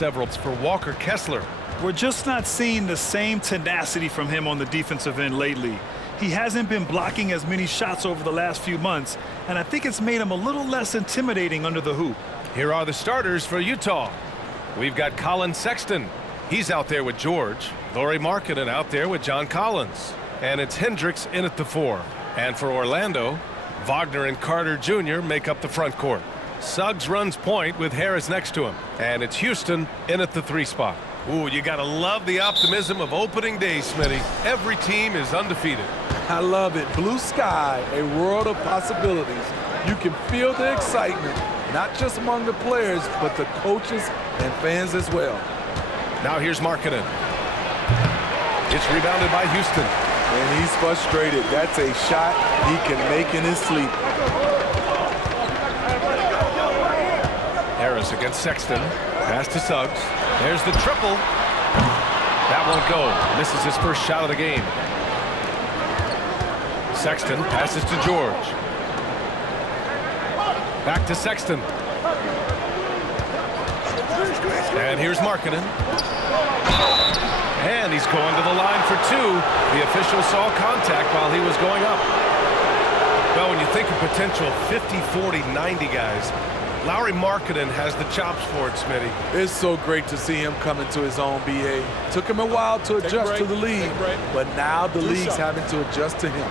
several for Walker Kessler. We're just not seeing the same tenacity from him on the defensive end lately. He hasn't been blocking as many shots over the last few months, and I think it's made him a little less intimidating under the hoop. Here are the starters for Utah. We've got Colin Sexton. He's out there with George. Lauri Markkanen out there with John Collins. And it's Hendricks in at the 4. And for Orlando, Wagner and Carter Jr. make up the front court. Suggs runs point with Harris next to him. And it's Houston in at the 3 spot. Ooh, you gotta love the optimism of opening day, Smitty. Every team is undefeated. I love it. Blue sky, a world of possibilities. You can feel the excitement, not just among the players, but the coaches and fans as well. Now here's Markkanen. It's rebounded by Houston. And he's frustrated. That's a shot he can make in his sleep. Harris against Sexton. Pass to Suggs. There's the triple. That won't go. Misses his first shot of the game. Sexton passes to George. Back to Sexton. And here's Markkanen. And he's going to the line for 2. The official saw contact while he was going up. Well, when you think of potential 50, 40, 90 guys, Lauri Markkanen has the chops for it, Smitty. It's so great to see him come into his own, B.A. Took him a while to adjust to the league, but now the league's having to adjust to him.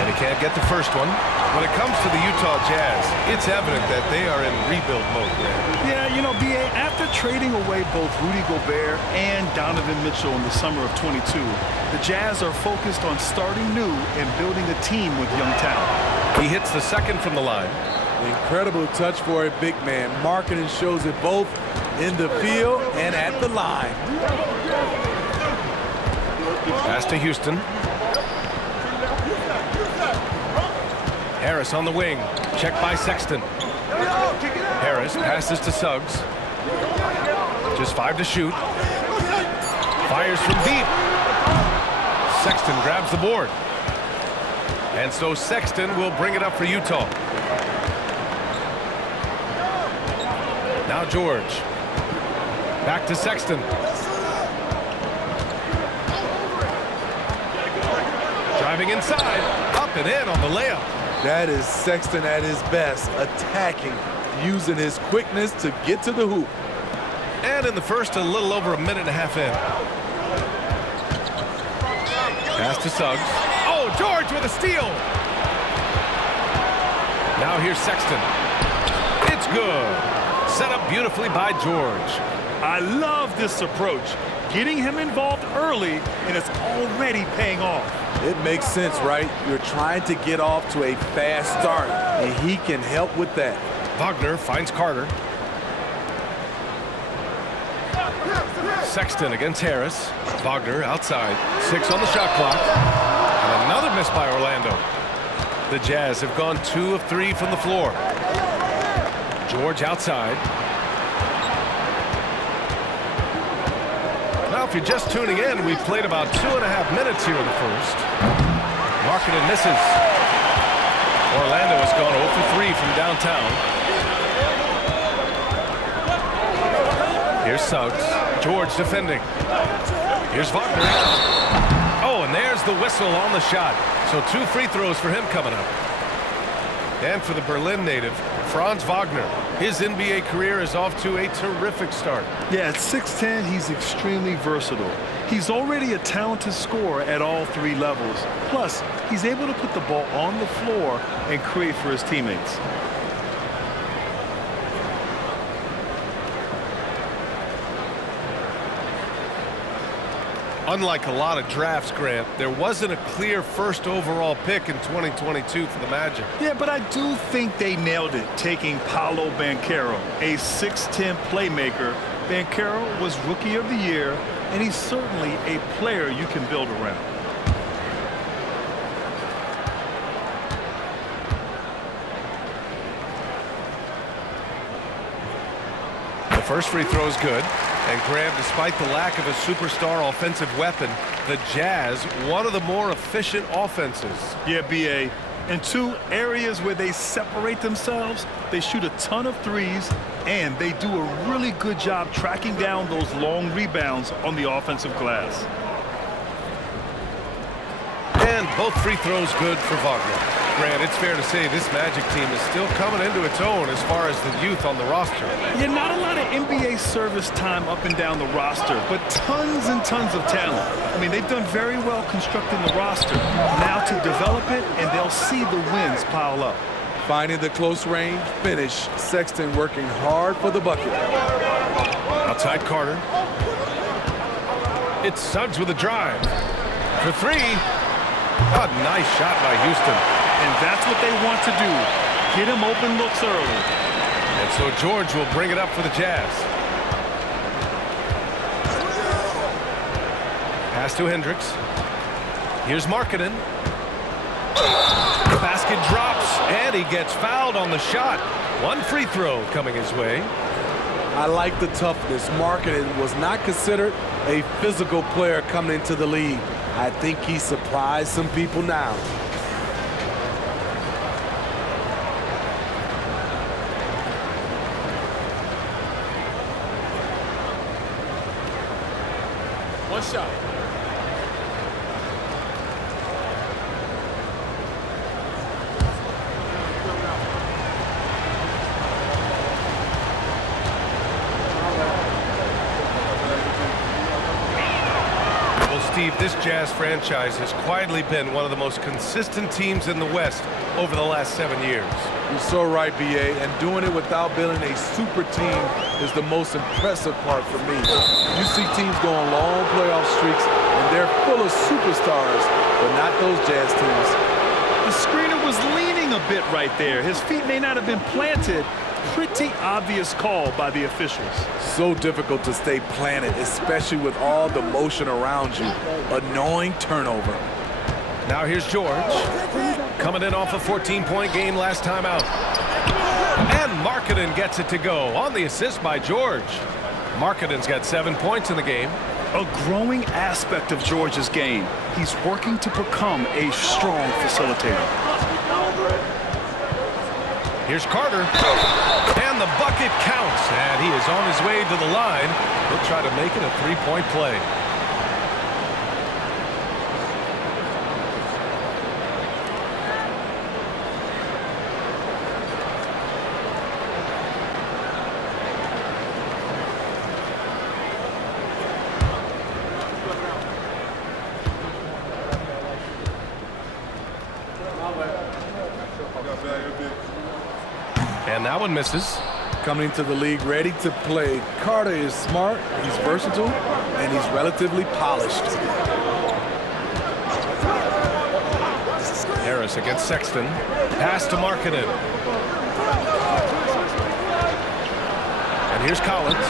And he can't get the first one. When it comes to the Utah Jazz, it's evident that they are in rebuild mode, man. Yeah, you know, B.A., after trading away both Rudy Gobert and Donovan Mitchell in the summer of 22, the Jazz are focused on starting new and building a team with young talent. He hits the second from the line. Incredible touch for a big man. Markkanen shows it both in the field and at the line. Pass to Houston. Harris on the wing. Checked by Sexton. Harris passes to Suggs. Just 5 to shoot. Fires from deep. Sexton grabs the board. And so Sexton will bring it up for Utah. Now George. Back to Sexton. Driving inside. Up and in on the layup. That is Sexton at his best, attacking, using his quickness to get to the hoop. And in the first, a little over a minute and a half in. Pass to Suggs. Oh, George with a steal. Now here's Sexton. It's good. Set up beautifully by George. I love this approach. Getting him involved early, and it's already paying off. It makes sense, right? You're trying to get off to a fast start, and he can help with that. Wagner finds Carter. Sexton against Harris. Wagner outside. 6 on the shot clock. And another miss by Orlando. The Jazz have gone 2 of 3 from the floor. George outside. Now, if you're just tuning in, we've played about 2.5 minutes here in the first. Markkanen misses. Orlando has gone 0 for 3 from downtown. Here's Suggs. George defending. Here's Wagner. Oh, and there's the whistle on the shot. So 2 free throws for him coming up. And for the Berlin native, Franz Wagner. His NBA career is off to a terrific start. Yeah, at 6'10", he's extremely versatile. He's already a talented scorer at all 3 levels. Plus, he's able to put the ball on the floor and create for his teammates. Unlike a lot of drafts, Grant, there wasn't a clear first overall pick in 2022 for the Magic. Yeah, but I do think they nailed it, taking Paolo Banchero, a 6'10" playmaker. Banchero was Rookie of the Year, and he's certainly a player you can build around. The First free throw is good. And Graham, despite the lack of a superstar offensive weapon, the Jazz, one of the more efficient offenses. Yeah, B.A. In two areas where they separate themselves, they shoot a ton of threes, and they do a really good job tracking down those long rebounds on the offensive glass. And both free throws good for Wagner. Grant, it's fair to say this Magic team is still coming into its own as far as the youth on the roster. Yeah, not a lot of NBA service time up and down the roster, but tons and tons of talent. I mean, they've done very well constructing the roster. Now to develop it, and they'll see the wins pile up. Finding the close range finish. Sexton working hard for the bucket. Outside Carter. It's Suggs with a drive. For three. A nice shot by Houston. And that's what they want to do. Get him open looks early. And so George will bring it up for the Jazz. Pass to Hendricks. Here's Markkanen. The basket drops, and he gets fouled on the shot. One free throw coming his way. I like the toughness. Markkanen was not considered a physical player coming into the league. I think he surprised some people now. One shot. Steve, this Jazz franchise has quietly been one of the most consistent teams in the West over the last 7 years. You're so right, B.A., and doing it without building a super team is the most impressive part for me. You see teams go on long playoff streaks, and they're full of superstars, but not those Jazz teams. The screener was leaning a bit right there. His feet may not have been planted. Pretty obvious call by the officials. So difficult to stay planted, especially with all the motion around you. Annoying turnover. Now here's George. Coming in off a 14-point game last time out. And Markkanen gets it to go on the assist by George. Markkanen's got 7 points in the game. A growing aspect of George's game. He's working to become a strong facilitator. Here's Carter. And the bucket counts. And he is on his way to the line. He'll try to make it a three-point play. And that one misses. Coming to the league ready to play. Carter is smart, he's versatile, and he's relatively polished. Harris against Sexton. Pass to Markkanen. And here's Collins.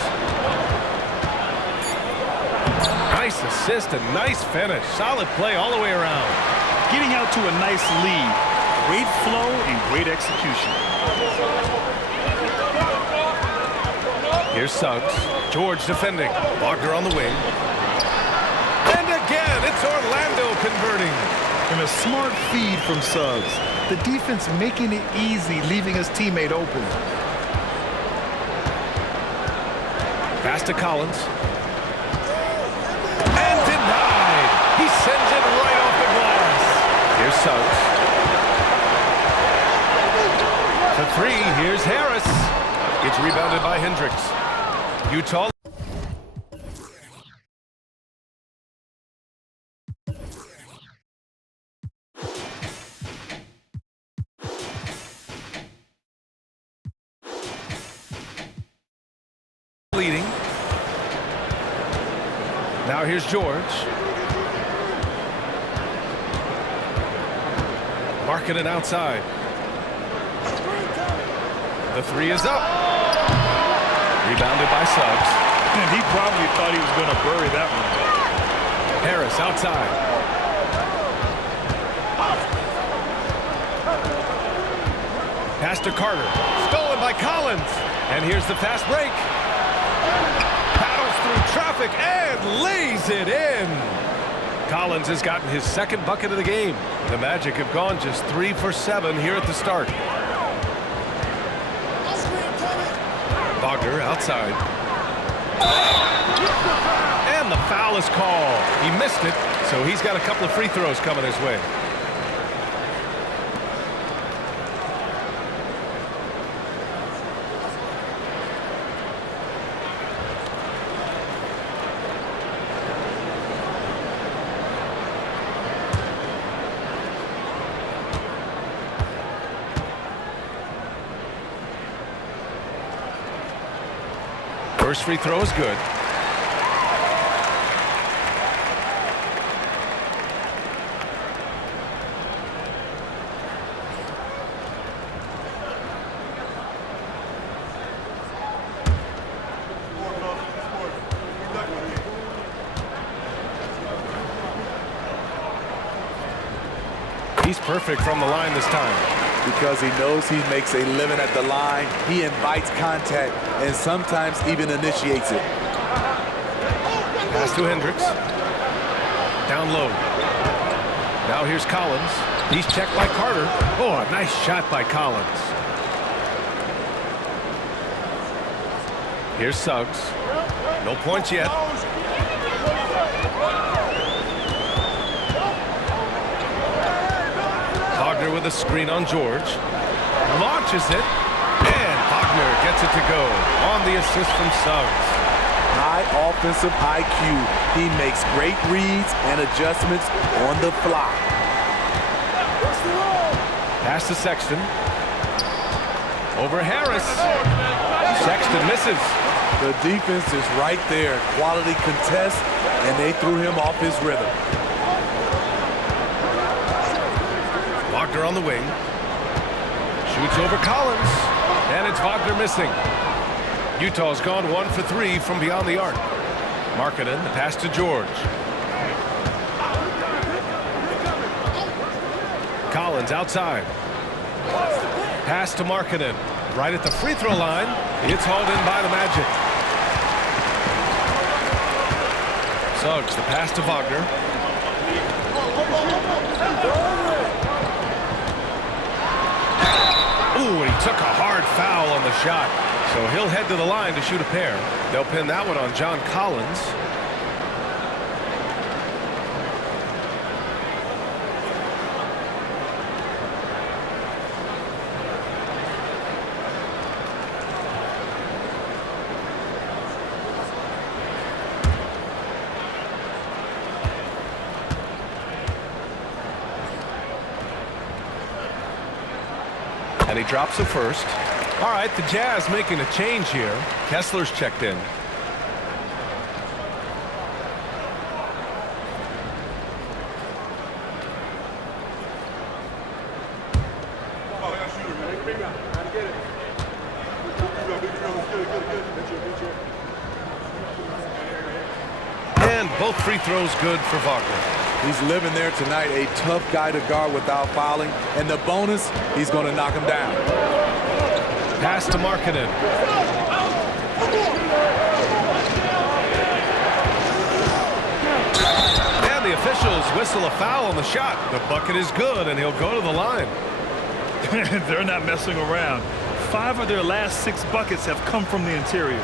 Nice assist and nice finish. Solid play all the way around. Getting out to a nice lead. Great flow and great execution. Here's Suggs. George defending. Wagner on the wing. And again, it's Orlando converting. And a smart feed from Suggs. The defense making it easy, leaving his teammate open. Pass to Collins. And denied. He sends it right off the glass. Here's Suggs. For three, here's Harris. It's rebounded by Hendricks. Utah leading. Now here's George. Markkanen outside. The three is up. Rebounded by Suggs. And he probably thought he was going to bury that one. Harris outside. Pass to Carter. Stolen by Collins. And here's the fast break. Paddles through traffic and lays it in. Collins has gotten his second bucket of the game. The Magic have gone just 3 for 7 here at the start. Wagner outside. And the foul is called. He missed it, so he's got a couple of free throws coming his way. First free throw is good. He's perfect from the line this time. Because he knows he makes a living at the line, he invites contact and sometimes even initiates it. Pass to Hendricks. Down low. Now here's Collins. He's checked by Carter. Oh, a nice shot by Collins. Here's Suggs. No points yet. Wagner with a screen on George. Launches it. And Wagner gets it to go on the assist from Suggs. High offensive IQ. He makes great reads and adjustments on the fly. Pass to Sexton. Over Harris. Sexton misses. The defense is right there. Quality contest, and they threw him off his rhythm. Wagner on the wing. Shoots over Collins. And it's Wagner missing. Utah's gone 1 for 3 from beyond the arc. Markkanen, the pass to George. Collins outside. Pass to Markkanen. Right at the free throw line. It's hauled in by the Magic. Suggs, the pass to Wagner. Ooh, he took a hard foul on the shot. So he'll head to the line to shoot a pair. They'll pin that one on John Collins. And he drops the first. All right, the Jazz making a change here. Kessler's checked in. And both free throws good for Wagner. He's living there tonight, a tough guy to guard without fouling. And the bonus, he's going to knock him down. Pass to Markkanen. And the officials whistle a foul on the shot. The bucket is good, and he'll go to the line. They're not messing around. 5 of their last 6 buckets have come from the interior.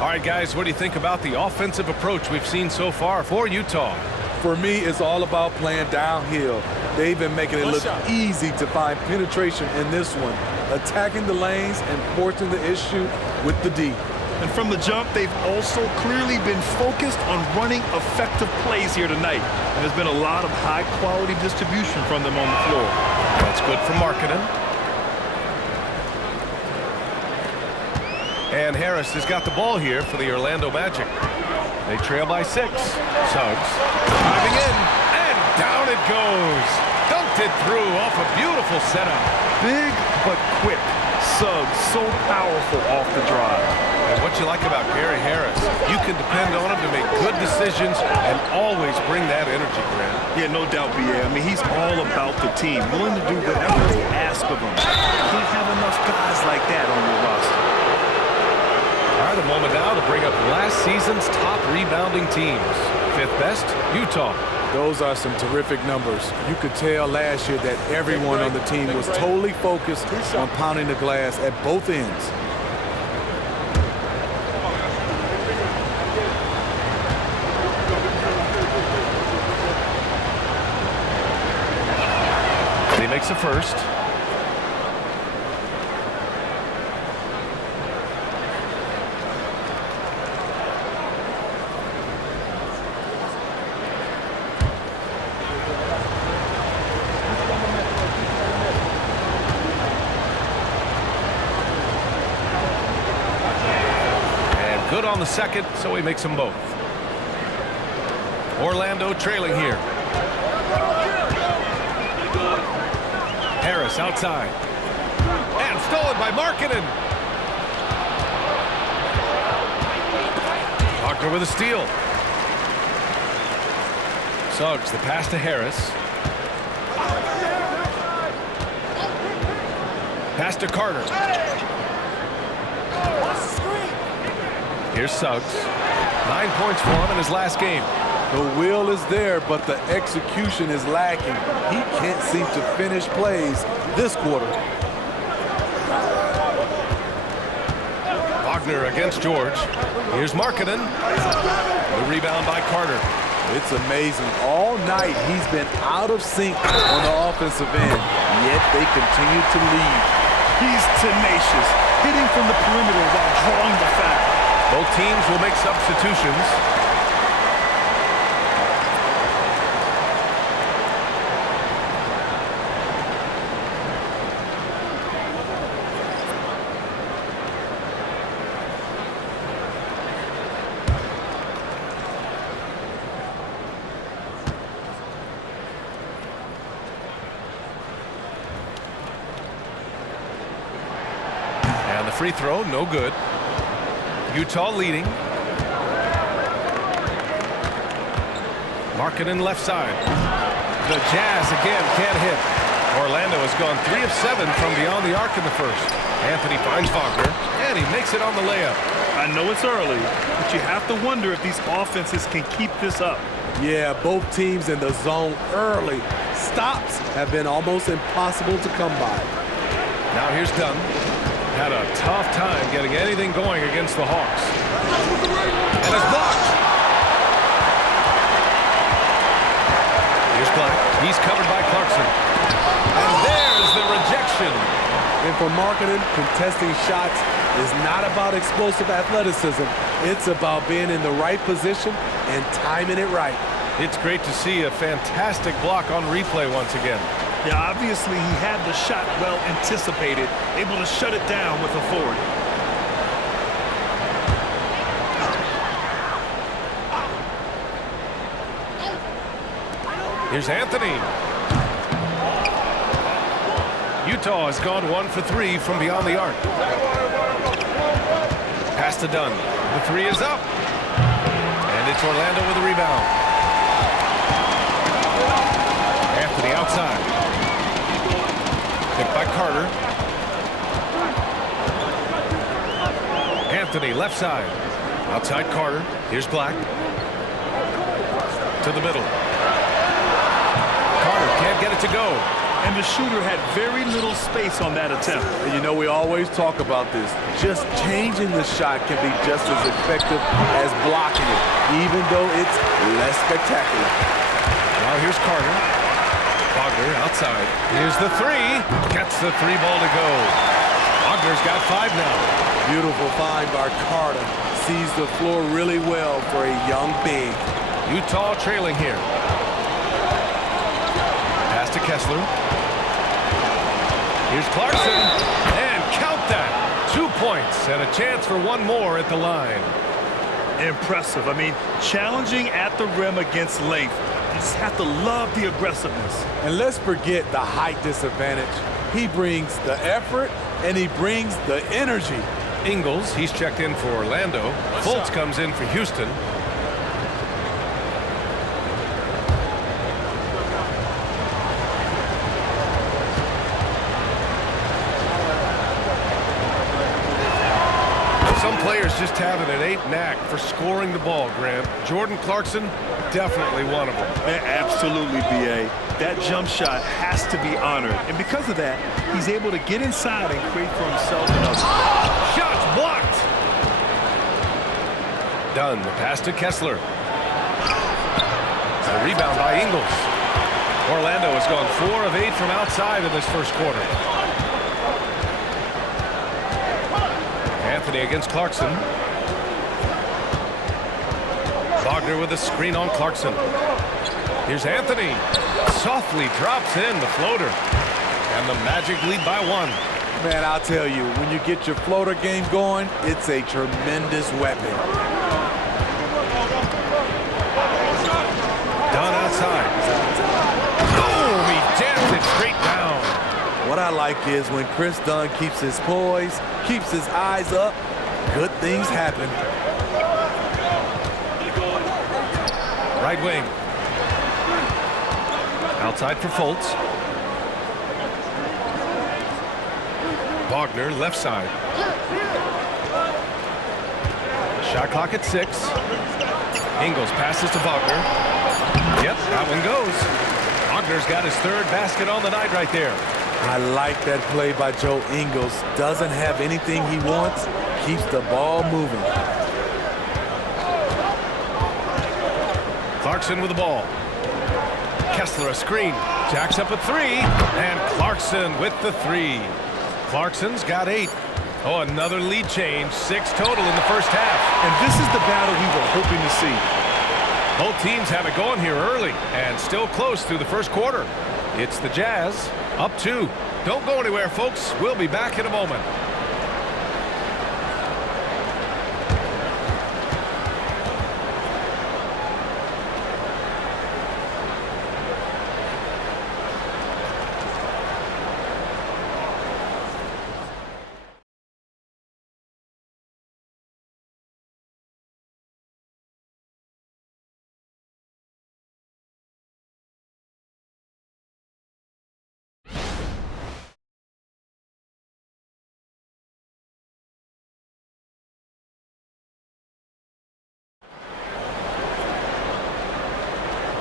All right, guys, what do you think about the offensive approach we've seen so far for Utah? For me, it's all about playing downhill. They've been making it look easy to find penetration in this one, attacking the lanes and forcing the issue with the D. And from the jump, they've also clearly been focused on running effective plays here tonight. And there's been a lot of high-quality distribution from them on the floor. That's good for Markkanen. And Harris has got the ball here for the Orlando Magic. They trail by 6. Suggs driving in, and down it goes. Dunked it through off a beautiful setup. Big but quick. Suggs so powerful off the drive. And what you like about Gary Harris, you can depend on him to make good decisions and always bring that energy, Grant. Yeah, no doubt, B.A. I mean, he's all about the team, willing to do whatever they ask of him. Can't have enough guys like that on your roster. All right, a moment now to bring up last season's top rebounding teams. 5th best, Utah. Those are some terrific numbers. You could tell last year that everyone on the team was totally focused on pounding the glass at both ends. He makes a first. Good on the second, so he makes them both. Orlando trailing here. Harris outside. And stolen by Markkanen. Wagner with a steal. Suggs the pass to Harris. Pass to Carter. Here's Suggs. 9 points for him in his last game. The will is there, but the execution is lacking. He can't seem to finish plays this quarter. Wagner against George. Here's Markkanen. The rebound by Carter. It's amazing. All night he's been out of sync on the offensive end, yet they continue to lead. He's tenacious, hitting from the perimeter while drawing the foul. Both teams will make substitutions. And the free throw, no good. Utah leading. Markkanen left side. The Jazz again can't hit. Orlando has gone 3 of 7 from beyond the arc in the first. Anthony finds Wagner, and he makes it on the layup. I know it's early, but you have to wonder if these offenses can keep this up. Yeah, both teams in the zone early. Stops have been almost impossible to come by. Now here's Dunn. Had a tough time getting anything going against the Hawks. And it's blocked. Here's Black. He's covered by Clarkson. And there's the rejection. And for Markkanen, contesting shots is not about explosive athleticism. It's about being in the right position and timing it right. It's great to see a fantastic block on replay once again. Yeah, obviously he had the shot well anticipated, able to shut it down with authority. Here's Anthony. Utah has gone 1 for 3 from beyond the arc. Pass to Dunn. The 3 is up. And it's Orlando with a rebound. Anthony outside. Picked by Carter. Anthony left side. Outside Carter. Here's Black. To the middle. Carter can't get it to go. And the shooter had very little space on that attempt. And you know, we always talk about this. Just changing the shot can be just as effective as blocking it, even though it's less spectacular. Now here's Carter. Wagner outside. Here's the 3. Gets the 3 ball to go. Wagner's got 5 now. Beautiful find by Carter. Sees the floor really well for a young big. Utah trailing here. Pass to Kessler. Here's Clarkson. And count that. 2 points and a chance for one more at the line. Impressive. I mean, challenging at the rim against length. You just have to love the aggressiveness. And let's forget the height disadvantage. He brings the effort and he brings the energy. Ingles, he's checked in for Orlando. Fultz comes in for Houston. Some players just have an innate knack for scoring the ball, Grant. Jordan Clarkson, definitely one of them. Absolutely, B.A. That jump shot has to be honored. And because of that, he's able to get inside and create for himself and others. Shots blocked. Dunn, the pass to Kessler. The rebound by Ingles. Orlando has gone 4 of 8 from outside in this first quarter. Anthony against Clarkson. Wagner with a screen on Clarkson. Here's Anthony. Softly drops in the floater. And the Magic lead by 1. Man, I'll tell you, when you get your floater game going, it's a tremendous weapon. Dunn outside. Boom! He jams it straight down. What I like is when Chris Dunn keeps his poise, keeps his eyes up, good things happen. Right wing. Outside for Fultz. Wagner left side. Shot clock at 6. Ingles passes to Wagner. Yep, that one goes. Wagner's got his 3rd basket on the night right there. I like that play by Joe Ingles. Doesn't have anything he wants, keeps the ball moving. Clarkson with the ball. Kessler a screen. Jacks up a 3. And Clarkson with the 3. Clarkson's got 8. Oh, another lead change. 6 total in the first half. And this is the battle we were hoping to see. Both teams have it going here early and still close through the first quarter. It's the Jazz up 2. Don't go anywhere, folks. We'll be back in a moment.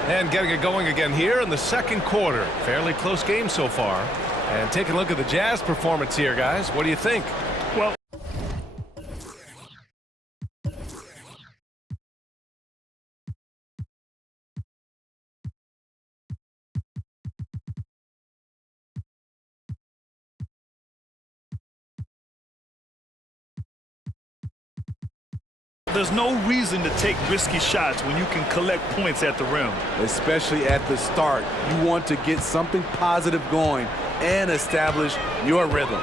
And getting it going again here in the second quarter. Fairly close game so far. And taking a look at the Jazz performance here, guys. What do you think? Well, there's no reason to take risky shots when you can collect points at the rim. Especially at the start. You want to get something positive going and establish your rhythm.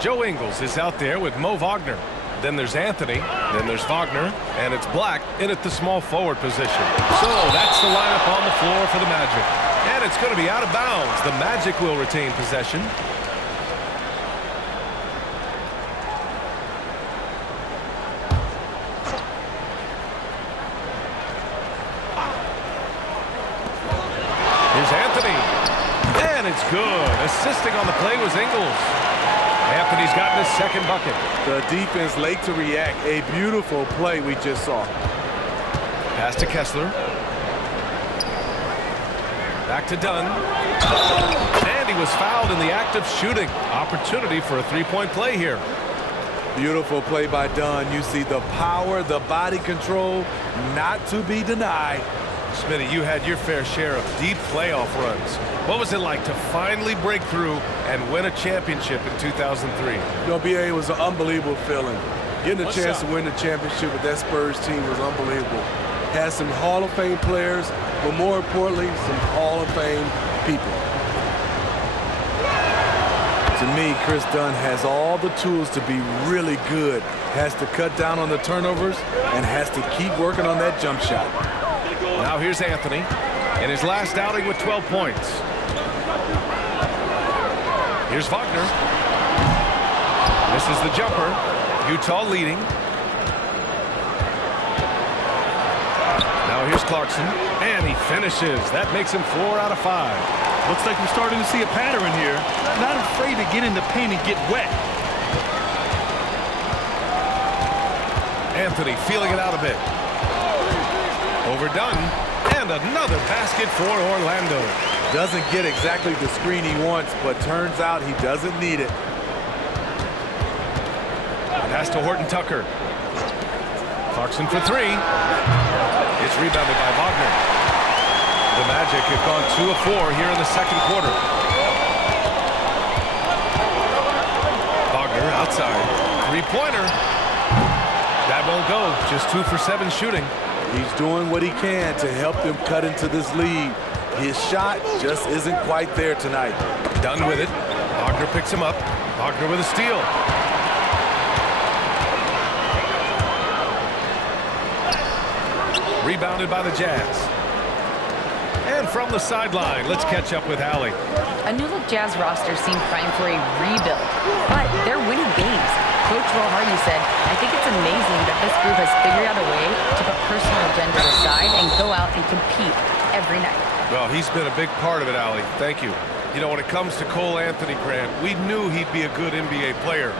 Joe Ingles is out there with Mo Wagner. Then there's Anthony. Then there's Wagner. And it's Black in at the small forward position. So that's the lineup on the floor for the Magic. And it's going to be out of bounds. The Magic will retain possession. It's good. Assisting on the play was Ingles. Anthony's gotten his 2nd bucket. The defense late to react. A beautiful play we just saw. Pass to Kessler. Back to Dunn. And he was fouled in the act of shooting. Opportunity for a 3-point play here. Beautiful play by Dunn. You see the power, the body control, not to be denied. Smitty, you had your fair share of deep playoff runs. What was it like to finally break through and win a championship in 2003? You know, B.A., it was an unbelievable feeling. Getting a chance to win the championship with that Spurs team was unbelievable. Had some Hall of Fame players, but more importantly, some Hall of Fame people. To me, Chris Dunn has all the tools to be really good. Has to cut down on the turnovers and has to keep working on that jump shot. Now here's Anthony in his last outing with 12 points. Here's Wagner. Misses the jumper. Utah leading. Now here's Clarkson, and he finishes. That makes him 4 out of 5. Looks like we're starting to see a pattern here. Not afraid to get in the paint and get wet. Anthony feeling it out a bit. Overdone. And another basket for Orlando. Doesn't get exactly the screen he wants, but turns out he doesn't need it. Pass to Horton Tucker. Clarkson for three. It's rebounded by Wagner. The Magic have gone 2 of 4 here in the second quarter. Wagner outside. Three-pointer. That won't go. Just 2 for 7 shooting. He's doing what he can to help them cut into this lead. His shot just isn't quite there tonight. Done with it. Wagner picks him up. Wagner with a steal. Rebounded by the Jazz. And from the sideline, let's catch up with Allie. A new-look Jazz roster seemed primed for a rebuild, but they're winning games. Coach Will Hardy said, "I think it's amazing that this group has figured out a way to put personal agendas aside and go out and compete every night." Well, he's been a big part of it, Allie. Thank you. You know, when it comes to Cole Anthony, Grant, we knew he'd be a good NBA player.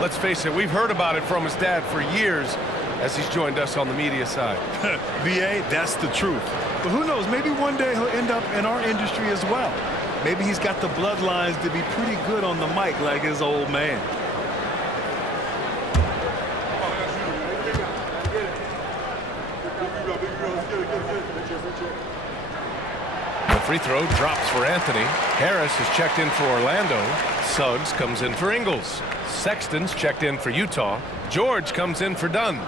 Let's face it, we've heard about it from his dad for years as he's joined us on the media side. BA, that's the truth. But who knows, maybe one day he'll end up in our industry as well. Maybe he's got the bloodlines to be pretty good on the mic like his old man. The free throw drops for Anthony. Harris is checked in for Orlando. Suggs comes in for Ingles. Sexton's checked in for Utah. George comes in for Dunn.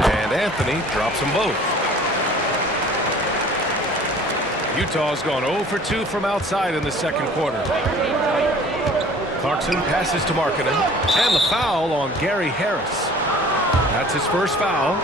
And Anthony drops them both. Utah's gone 0 for 2 from outside in the second quarter. Clarkson passes to Markkanen, and the foul on Gary Harris. That's his first foul.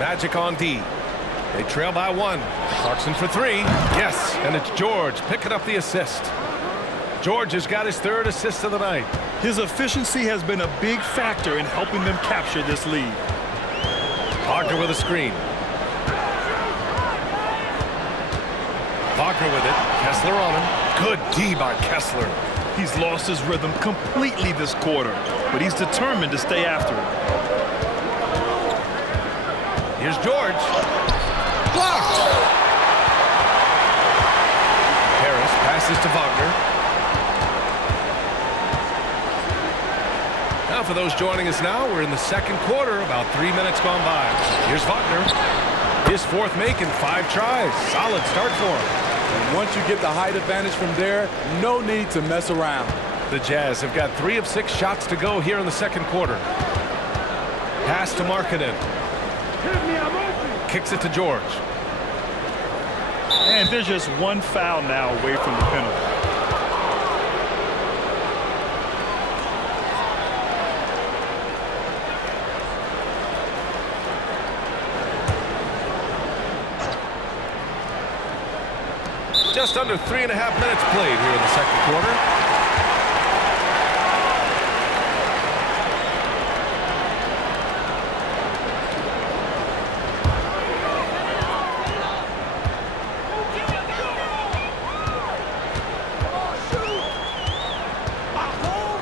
Magic on D. They trail by 1. Clarkson for 3. Yes, and it's George picking up the assist. George has got his 3rd assist of the night. His efficiency has been a big factor in helping them capture this lead. Wagner with a screen. Wagner with it. Kessler on him. Good D by Kessler. He's lost his rhythm completely this quarter, but he's determined to stay after it. Here's George. Blocked. Harris passes to Wagner. Now for those joining us now, we're in the second quarter, about 3 minutes gone by. Here's Wagner. His 4th make in 5 tries. Solid start for him. And once you get the height advantage from there, no need to mess around. The Jazz have got 3 of 6 shots to go here in the second quarter. Pass to Markkanen. Kicks it to George. And there's just one foul now away from the penalty. Just under 3.5 minutes played here in the second quarter.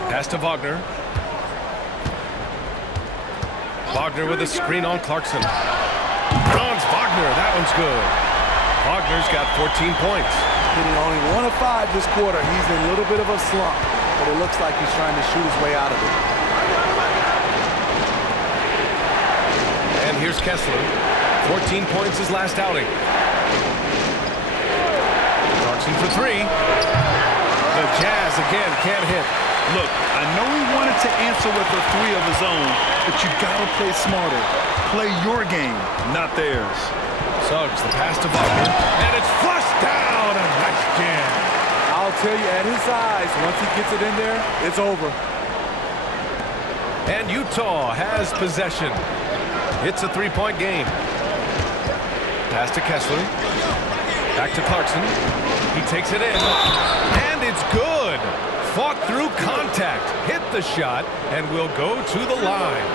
Pass to Wagner. Wagner with a screen on Clarkson. Franz Wagner, that one's good. Wagner's got 14 points. Hitting only 1 of 5 this quarter. He's in a little bit of a slump, but it looks like he's trying to shoot his way out of it. And here's Kessler. 14 points his last outing. Clarkson for 3. The Jazz again can't hit. Look, I know he wanted to answer with a 3 of his own, but you gotta play smarter. Play your game, not theirs. Suggs, the pass to Wagner, and it's flushed down. A nice jam. I'll tell you, at his size, once he gets it in there, it's over. And Utah has possession. It's a 3-point game. Pass to Kessler. Back to Clarkson. He takes it in, and it's good. Fought through contact, hit the shot, and will go to the line.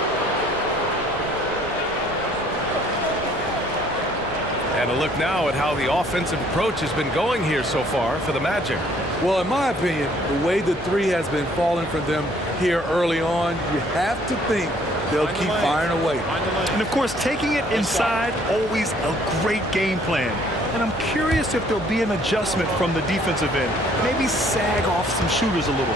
And a look now at how the offensive approach has been going here so far for the Magic. Well, in my opinion, the way the three has been falling for them here early on, you have to think they'll keep firing away. And, of course, taking it inside, always a great game plan. And I'm curious if there'll be an adjustment from the defensive end. Maybe sag off some shooters a little.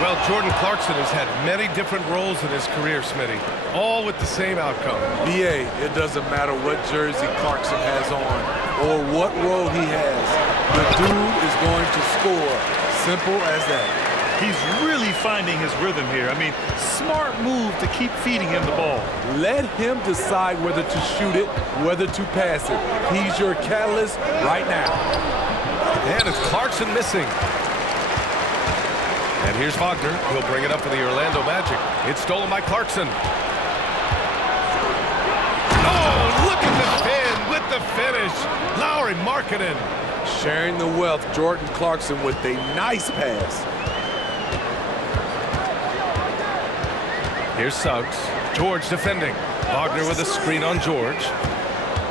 Well, Jordan Clarkson has had many different roles in his career, Smitty, all with the same outcome. BA, it doesn't matter what jersey Clarkson has on or what role he has. The dude is going to score. Simple as that. He's really finding his rhythm here. I mean, smart move to keep feeding him the ball. Let him decide whether to shoot it, whether to pass it. He's your catalyst right now. And it's Clarkson missing. And here's Wagner. He'll bring it up for the Orlando Magic. It's stolen by Clarkson. Oh, look at the pin with the finish. Lauri Markkanen. Sharing the wealth, Jordan Clarkson with a nice pass. Here's Suggs. George defending. Wagner with a screen on George.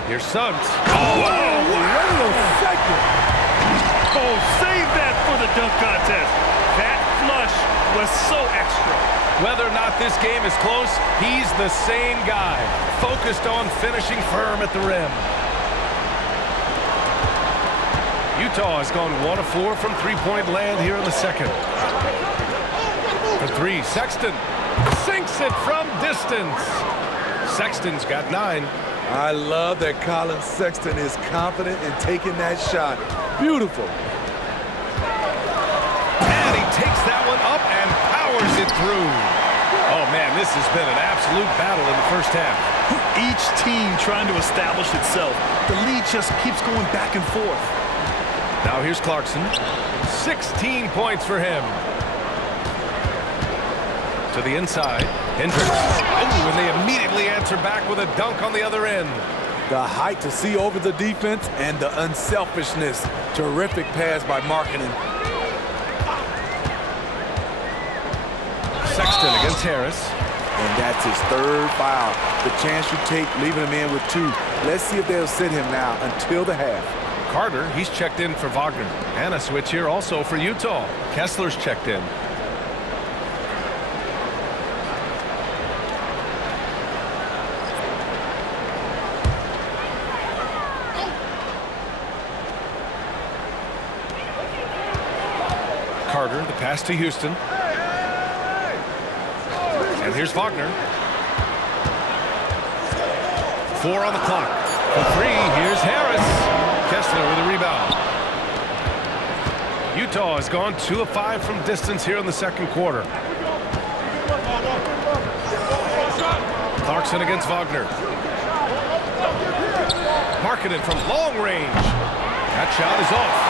Here's Suggs. Oh, wait a second. Oh, save that for the dunk contest. That flush was so extra. Whether or not this game is close, he's the same guy, focused on finishing firm at the rim. Utah has gone 1 of 4 from three-point land here in the second. For three, Sexton sinks it from distance. Sexton's got 9. I love that Colin Sexton is confident in taking that shot. Beautiful. And he takes that one up and powers it through. Oh, man, this has been an absolute battle in the first half. Each team trying to establish itself. The lead just keeps going back and forth. Now here's Clarkson. 16 points for him. To the inside. Hendricks. Oh, and they immediately answer back with a dunk on the other end. The height to see over the defense and the unselfishness. Terrific pass by Markkanen. Sexton against Harris. And that's his 3rd foul. The chance you take leaving him in with 2. Let's see if they'll sit him now until the half. Carter, he's checked in for Wagner. And a switch here also for Utah. Kessler's checked in. Carter, the pass to Houston. And here's Wagner. 4 on the clock. For 3, here's Harris. Kessler with a rebound. Utah has gone 2 of 5 from distance here in the second quarter. Clarkson against Wagner. Markkanen from long range. That shot is off.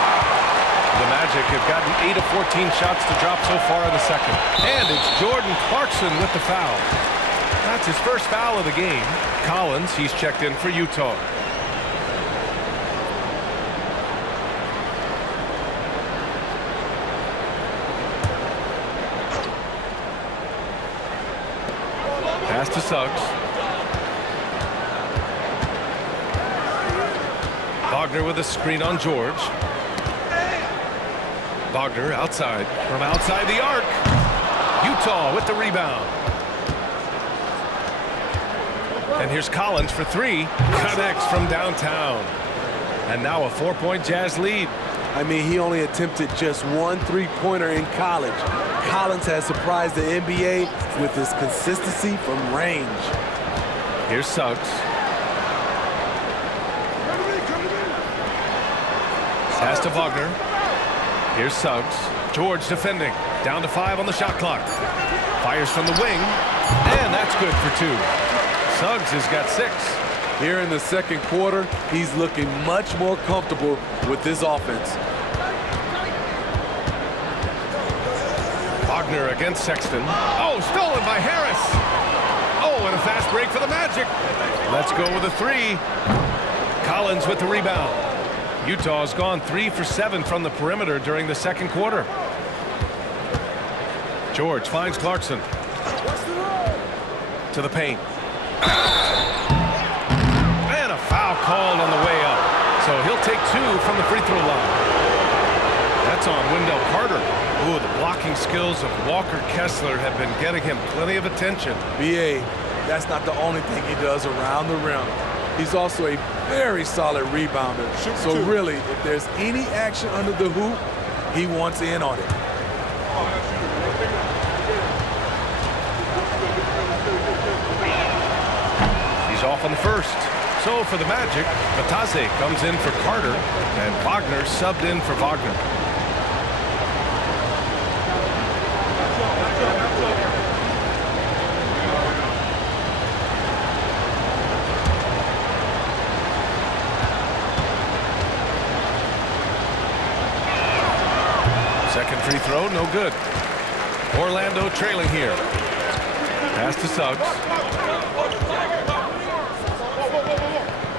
The Magic have gotten 8 of 14 shots to drop so far in the second. And it's Jordan Clarkson with the foul. That's his first foul of the game. Collins, he's checked in for Utah. Pass to Suggs. Wagner with a screen on George. Wagner outside, from outside the arc. Utah with the rebound. And here's Collins for 3. Connects from downtown. And now a 4-point Jazz lead. I mean, he only attempted just 1 3-pointer in college. Collins has surprised the NBA with his consistency from range. Here's Suggs. Pass to Wagner. Here's Suggs. George defending. Down to 5 on the shot clock. Fires from the wing. And that's good for 2. Suggs has got 6. Here in the second quarter, he's looking much more comfortable with this offense. Wagner against Sexton. Oh, stolen by Harris. Oh, Oh, and a fast break for the Magic. Let's go with a three. Collins with the rebound. Utah's gone 3 for 7 from the perimeter during the second quarter. George finds Clarkson. To the paint. And a foul called on the way up. So he'll take 2 from the free throw line. That's on Wendell Carter. Ooh, the blocking skills of Walker Kessler have been getting him plenty of attention. BA, that's not the only thing he does around the rim. He's also a very solid rebounder. So really, if there's any action under the hoop, he wants in on it. He's off on the first. So for the Magic, Batase comes in for Carter, and Wagner subbed in for Wagner. Second free throw, no good. Orlando trailing here. Pass to Suggs.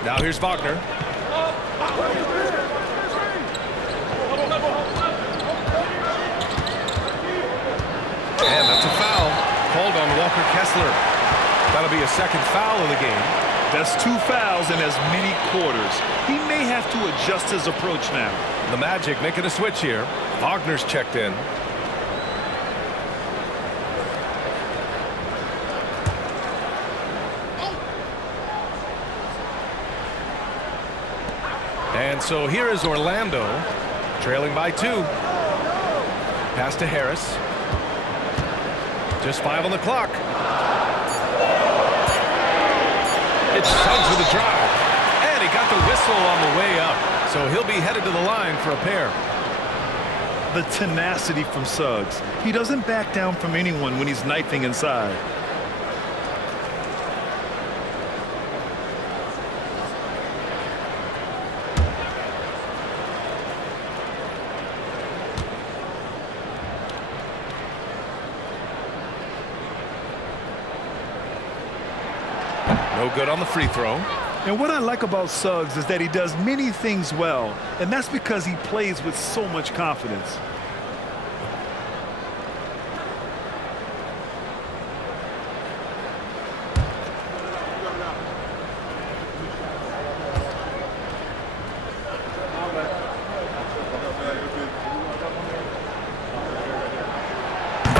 Now here's Wagner. And that's a foul called on Walker Kessler. That'll be a second foul of the game. That's 2 fouls in as many quarters. He may have to adjust his approach now. The Magic making a switch here. Wagner's checked in. And so here is Orlando, trailing by 2. Pass to Harris. Just 5 on the clock. It's Suggs with a drive. And he got the whistle on the way up. So he'll be headed to the line for a pair. The tenacity from Suggs. He doesn't back down from anyone when he's knifing inside. No good on the free throw. And what I like about Suggs is that he does many things well, and that's because he plays with so much confidence.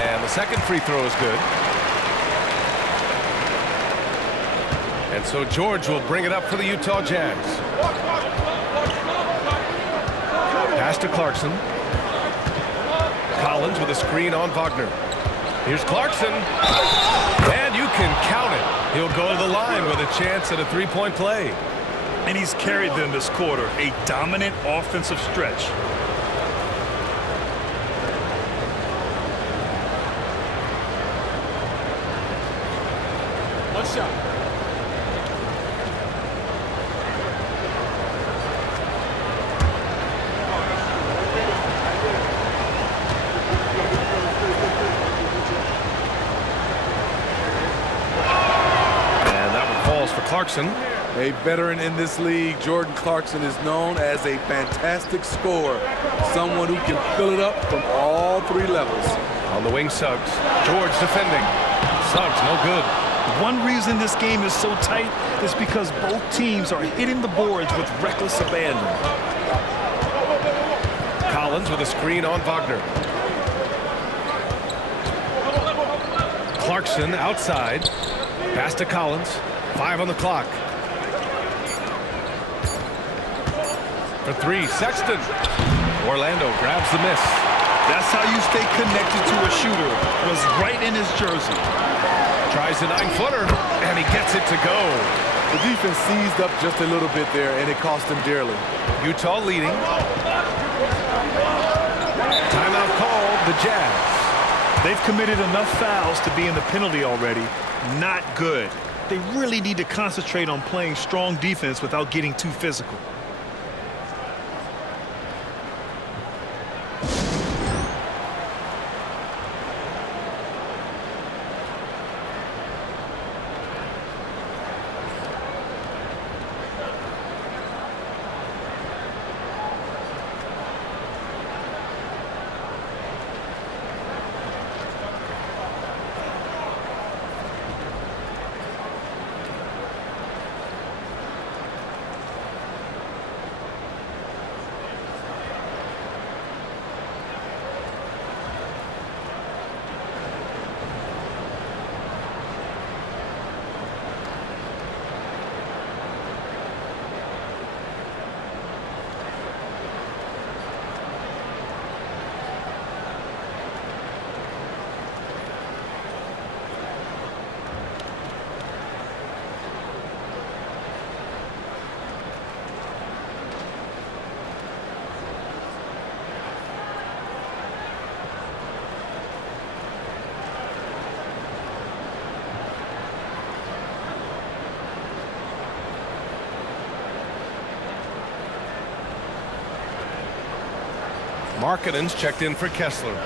And the second free throw is good. And so George will bring it up for the Utah Jazz. Pass to Clarkson. Collins with a screen on Wagner. Here's Clarkson. And you can count it. He'll go to the line with a chance at a three-point play. And he's carried them this quarter, a dominant offensive stretch. One shot. Clarkson. A veteran in this league, Jordan Clarkson is known as a fantastic scorer, someone who can fill it up from all 3 levels. On the wing, Suggs. George defending. Suggs, no good. One reason this game is so tight is because both teams are hitting the boards with reckless abandon. Collins with a screen on Wagner. Clarkson outside. Pass to Collins. 5 on the clock. For 3, Sexton. Orlando grabs the miss. That's how you stay connected to a shooter. Was right in his jersey. Tries a 9-footer, and he gets it to go. The defense seized up just a little bit there, and it cost him dearly. Utah leading. Timeout called, the Jazz. They've committed enough fouls to be in the penalty already. Not good. They really need to concentrate on playing strong defense without getting too physical. Markkanen's checked in for Kessler.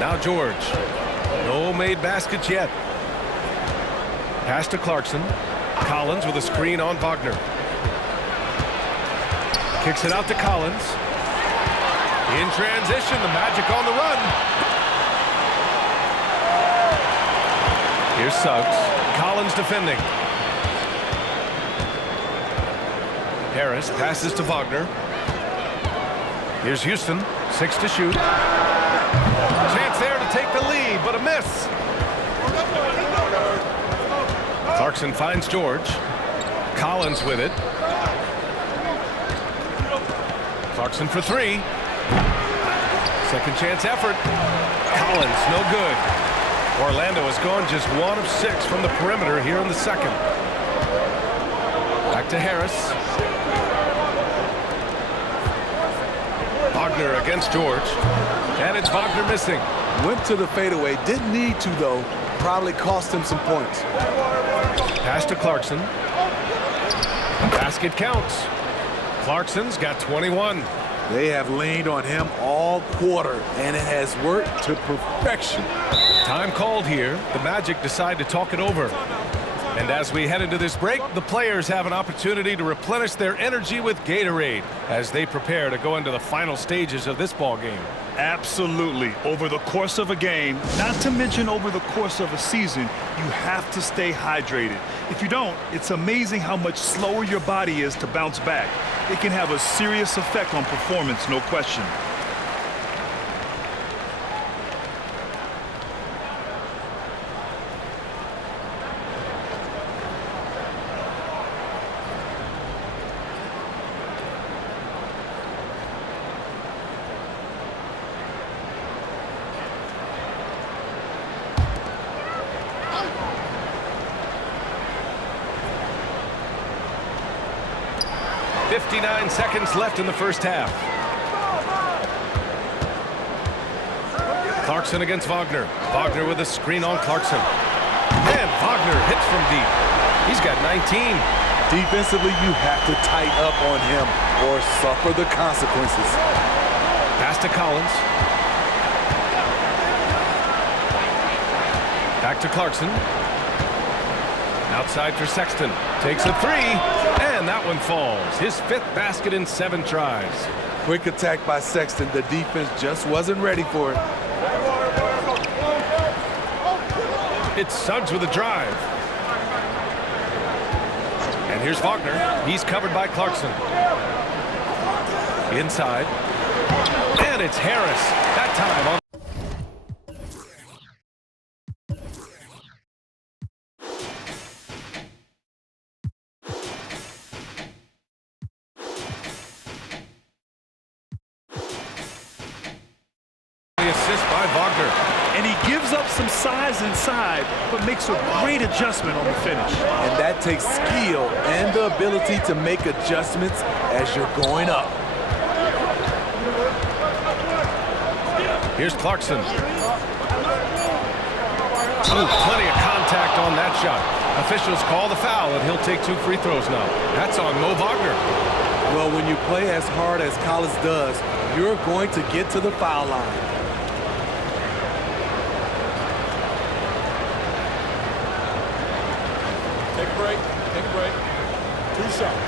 Now George. No made baskets yet. Pass to Clarkson. Collins with a screen on Wagner. Kicks it out to Collins. In transition, the Magic on the run. Here's Suggs. Collins defending. Harris passes to Wagner. Here's Houston. 6 to shoot. Chance there to take the lead, but a miss. Clarkson finds George. Collins with it. Clarkson for 3. Second chance effort. Collins, no good. Orlando has gone just 1 of 6 from the perimeter here in the second. Back to Harris. Wagner against George. And it's Wagner missing. Went to the fadeaway. Didn't need to, though. Probably cost him some points. Pass to Clarkson. Basket counts. Clarkson's got 21. They have leaned on him all quarter, and it has worked to perfection. Time called here. The Magic decide to talk it over. And as we head into this break, the players have an opportunity to replenish their energy with Gatorade as they prepare to go into the final stages of this ball game. Absolutely. Over the course of a game, not to mention over the course of a season, you have to stay hydrated. If you don't, it's amazing how much slower your body is to bounce back. It can have a serious effect on performance, no question. .59 seconds left in the first half. Clarkson against Wagner. Wagner with a screen on Clarkson. And Wagner hits from deep. He's got 19. Defensively, you have to tighten up on him or suffer the consequences. Pass to Collins. Back to Clarkson. Outside for Sexton. Takes a 3, and that one falls. His 5th basket in 7 tries. Quick attack by Sexton. The defense just wasn't ready for it. It's Suggs with a drive. And here's Wagner. He's covered by Clarkson. Inside. And it's Harris. That time on. Assist by Wagner. And he gives up some size inside, but makes a great adjustment on the finish. And that takes skill and the ability to make adjustments as you're going up. Here's Clarkson. Ooh, plenty of contact on that shot. Officials call the foul, and he'll take 2 free throws now. That's on Mo Wagner. Well, when you play as hard as Collins does, you're going to get to the foul line. Take a break. Take a break. 2 shots.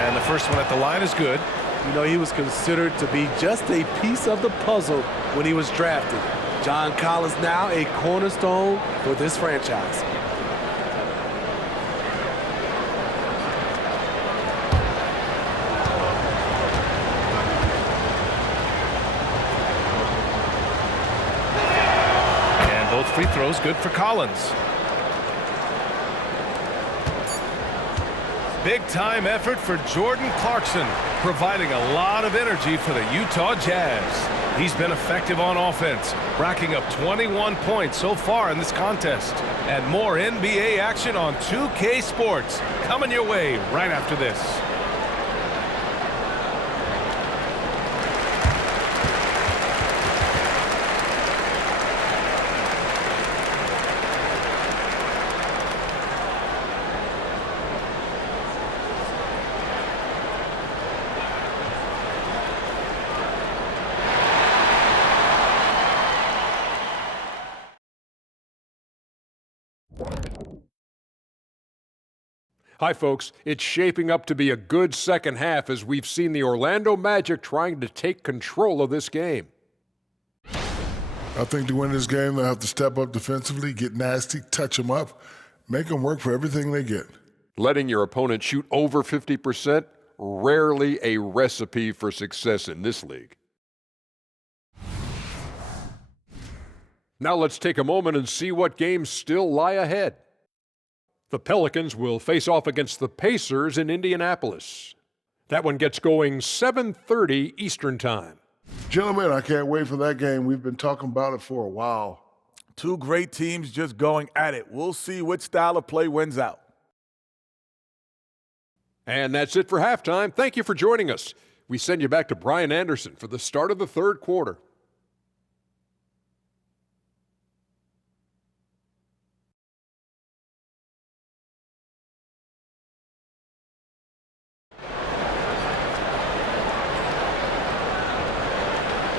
And the first one at the line is good. You know, he was considered to be just a piece of the puzzle when he was drafted. John Collins now a cornerstone for this franchise. Both free throws good for Collins. Big-time effort for Jordan Clarkson, providing a lot of energy for the Utah Jazz. He's been effective on offense, racking up 21 points so far in this contest. And more NBA action on 2K Sports coming your way right after this. Hi, folks. It's shaping up to be a good second half as we've seen the Orlando Magic trying to take control of this game. I think to win this game, they'll have to step up defensively, get nasty, touch them up, make them work for everything they get. Letting your opponent shoot over 50%, rarely a recipe for success in this league. Now let's take a moment and see what games still lie ahead. The Pelicans will face off against the Pacers in Indianapolis. That one gets going 7:30 Eastern Time. Gentlemen, I can't wait for that game. We've been talking about it for a while. Two great teams just going at it. We'll see which style of play wins out. And that's it for halftime. Thank you for joining us. We send you back to Brian Anderson for the start of the third quarter.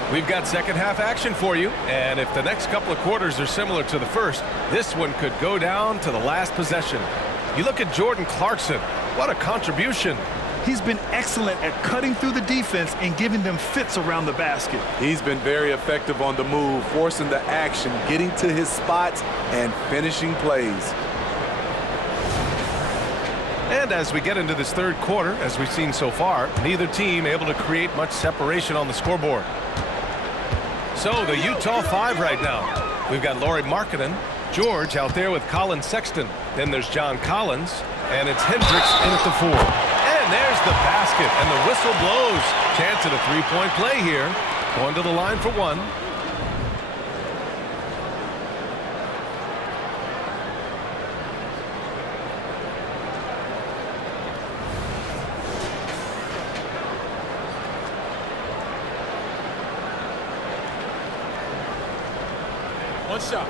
We've got second half action for you, and if the next couple of quarters are similar to the first, this one could go down to the last possession. You look at Jordan Clarkson, what a contribution. He's been excellent at cutting through the defense and giving them fits around the basket. He's been very effective on the move, forcing the action, getting to his spots, and finishing plays. And as we get into this third quarter, as we've seen so far, neither team able to create much separation on the scoreboard. So the Utah 5 right now. We've got Lauri Markkanen, George out there with Colin Sexton. Then there's John Collins, and it's Hendricks in at the 4. And there's the basket, and the whistle blows. Chance at a three-point play here. Going to the line for one. One shot.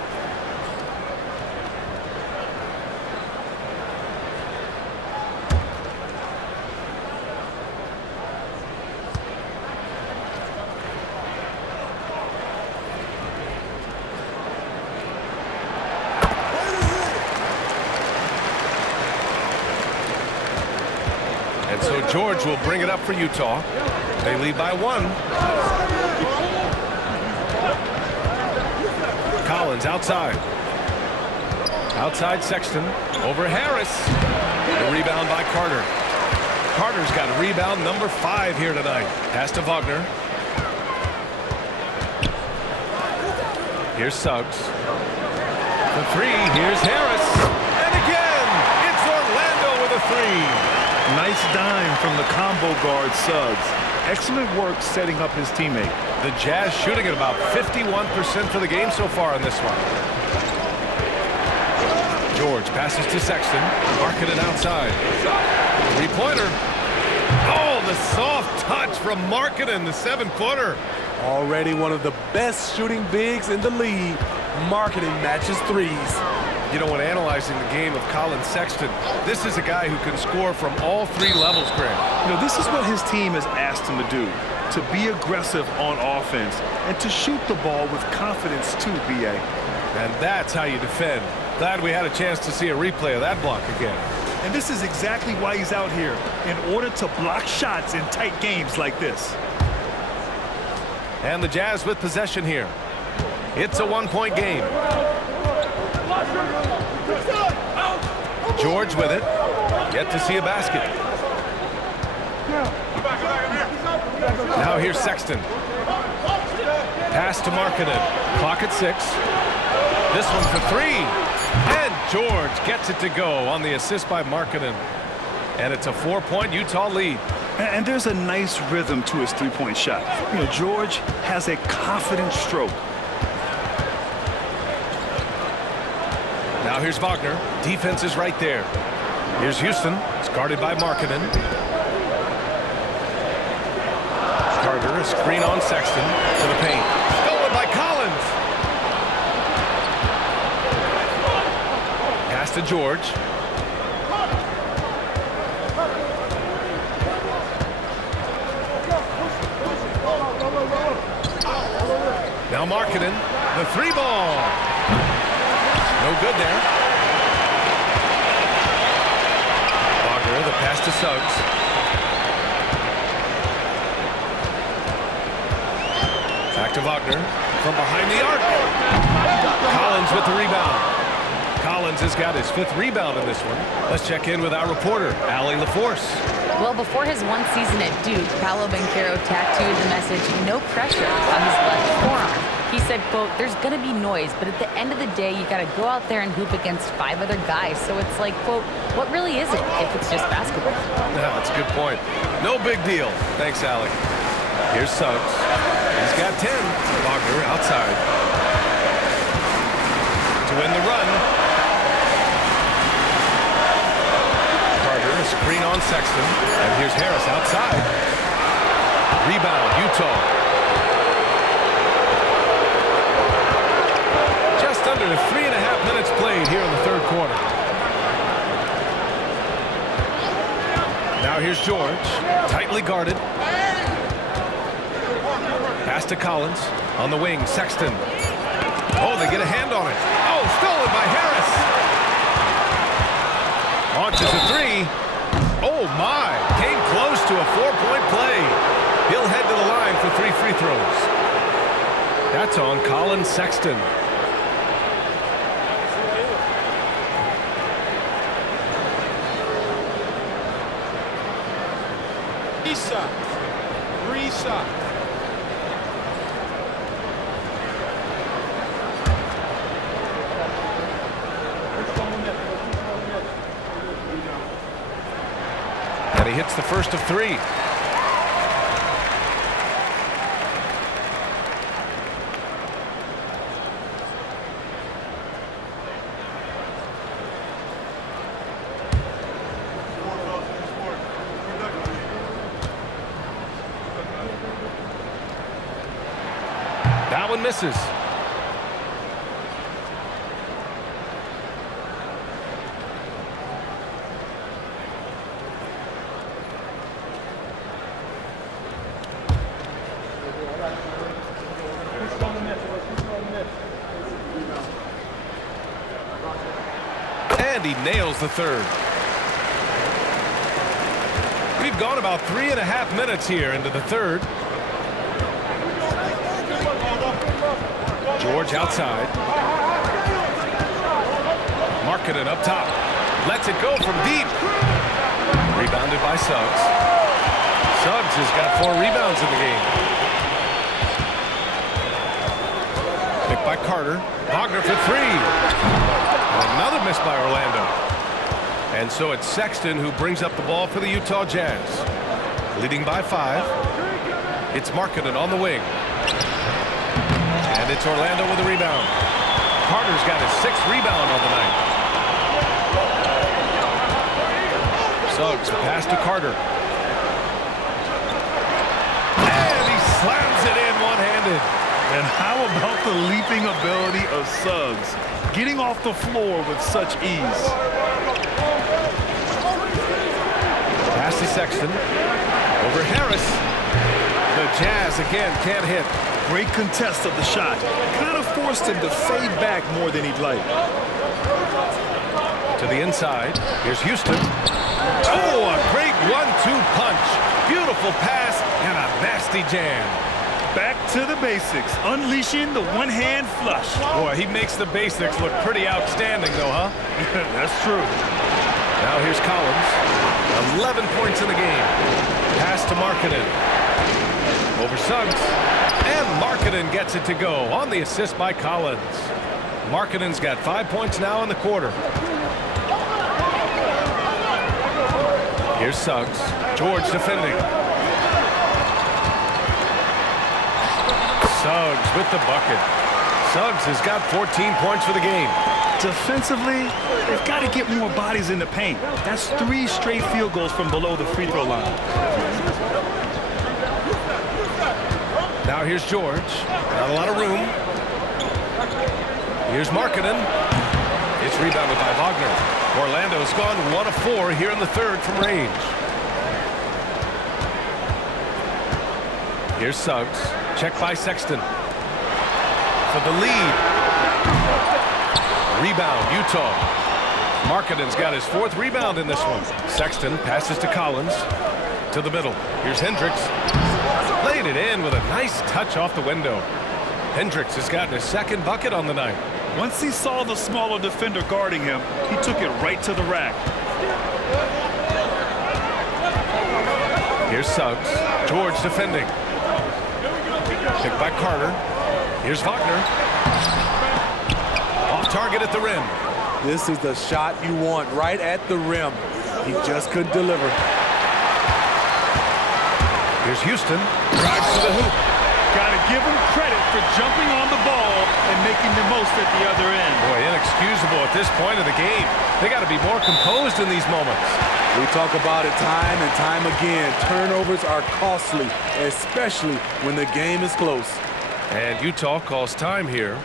And so George will bring it up for Utah. They lead by one. Collins outside. Outside Sexton. Over Harris. The rebound by Carter. Carter's got rebound number 5 here tonight. Pass to Wagner. Here's Suggs. The 3. Here's Harris. And again, it's Orlando with a 3. Nice dime from the combo guard Suggs. Excellent work setting up his teammate. The Jazz shooting at about 51% for the game so far on this one. George passes to Sexton. Markkanen outside. Three-pointer. Oh, the soft touch from Markkanen, the 7-footer. Already one of the best shooting bigs in the league. Markkanen matches threes. You know, when analyzing the game of Colin Sexton, this is a guy who can score from all 3 levels, Grant. You know, this is what his team has asked him to do, to be aggressive on offense and to shoot the ball with confidence too, B.A. And that's how you defend. Glad we had a chance to see a replay of that block again. And this is exactly why he's out here, in order to block shots in tight games like this. And the Jazz with possession here. It's a 1-point game. George with it. Yet to see a basket. Now here's Sexton. Pass to Markkanen. Clock at 6. This one for three. And George gets it to go on the assist by Markkanen. And it's a 4-point Utah lead. And there's a nice rhythm to his three-point shot. You know, George has a confident stroke. Now here's Wagner. Defense is right there. Here's Houston. It's guarded by Markkanen. Carter, a screen on Sexton to the paint. Stolen by Collins. Pass to George. Now Markkanen, the three ball. No good there. Wagner, the pass to Suggs. Back to Wagner from behind the arc. Collins with the rebound. Collins has got his 5th rebound in this one. Let's check in with our reporter, Allie LaForce. Well, before his one season at Duke, Paolo Banchero tattooed the message, "No pressure," on his left forearm. He said, quote, "There's going to be noise, but at the end of the day, you got to go out there and hoop against 5 other guys. So it's like, quote, what really is it if it's just basketball?" Yeah, that's a good point. No big deal. Thanks, Allie. Here's Suggs. He's got 10. Wagner outside. To win the run. Carter, a screen on Sexton. And here's Harris outside. Rebound, Utah. Just under 3.5 minutes played here in the 3rd quarter. Now here's George, tightly guarded. Pass to Collins on the wing, Sexton. Oh, they get a hand on it. Oh, stolen by Harris. Launches a three. Oh, my. Came close to a 4-point play. He'll head to the line for 3 free throws. That's on Colin Sexton. Reset. And he hits the first of 3. That one misses. And he nails the 3rd. We've gone about 3.5 minutes here into the 3rd. George outside. Markkanen up top. Lets it go from deep. Rebounded by Suggs. Suggs has got 4 rebounds in the game. Picked by Carter. Wagner for 3. And another miss by Orlando. And so it's Sexton who brings up the ball for the Utah Jazz. Leading by 5. It's Markkanen on the wing. And it's Orlando with a rebound. Carter's got his 6th rebound on the night. Suggs pass to Carter. And he slams it in one-handed. And how about the leaping ability of Suggs? Getting off the floor with such ease. Pass to Sexton. Over Harris. The Jazz again can't hit. Great contest of the shot. Kind of forced him to fade back more than he'd like. To the inside. Here's Houston. Oh, a great 1-2 punch. Beautiful pass and a nasty jam. Back to the basics. Unleashing the one-hand flush. Boy, he makes the basics look pretty outstanding, though, huh? That's true. Now here's Collins. 11 points in the game. Pass to Markkanen. Over Suggs. And Markkanen gets it to go on the assist by Collins. Markkanen's got 5 points now in the quarter. Here's Suggs. George defending. Suggs with the bucket. Suggs has got 14 points for the game. Defensively, they've got to get more bodies in the paint. That's 3 straight field goals from below the free throw line. Now here's George. Not a lot of room. Here's Markkanen. It's rebounded by Wagner. Orlando's gone 1 of 4 here in the third from range. Here's Suggs. Check by Sexton. For the lead. Rebound, Utah. Markkanen's got his 4th rebound in this one. Sexton passes to Collins. To the middle. Here's Hendricks. Laid it in with a nice touch off the window. Hendricks has gotten his 2nd bucket on the night. Once he saw the smaller defender guarding him, he took it right to the rack. Here's Suggs. George defending. Picked by Carter. Here's Wagner. Off target at the rim. This is the shot you want, right at the rim. He just couldn't deliver. Here's Houston. Drives to the hoop. Got to give him credit for jumping on the ball and making the most at the other end. Boy, inexcusable at this point of the game. They got to be more composed in these moments. We talk about it time and time again. Turnovers are costly, especially when the game is close. And Utah calls time here.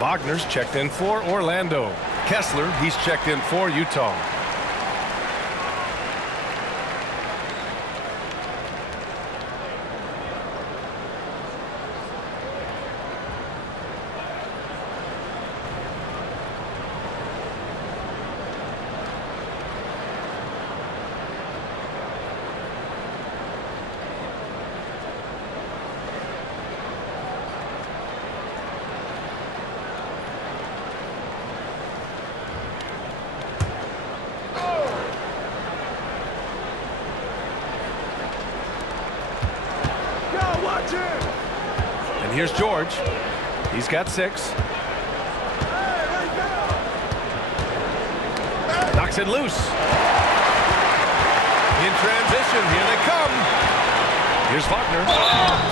Wagner's checked in for Orlando. Kessler, he's checked in for Utah. And here's George. He's got 6. Knocks it loose. In transition, here they come. Here's Wagner.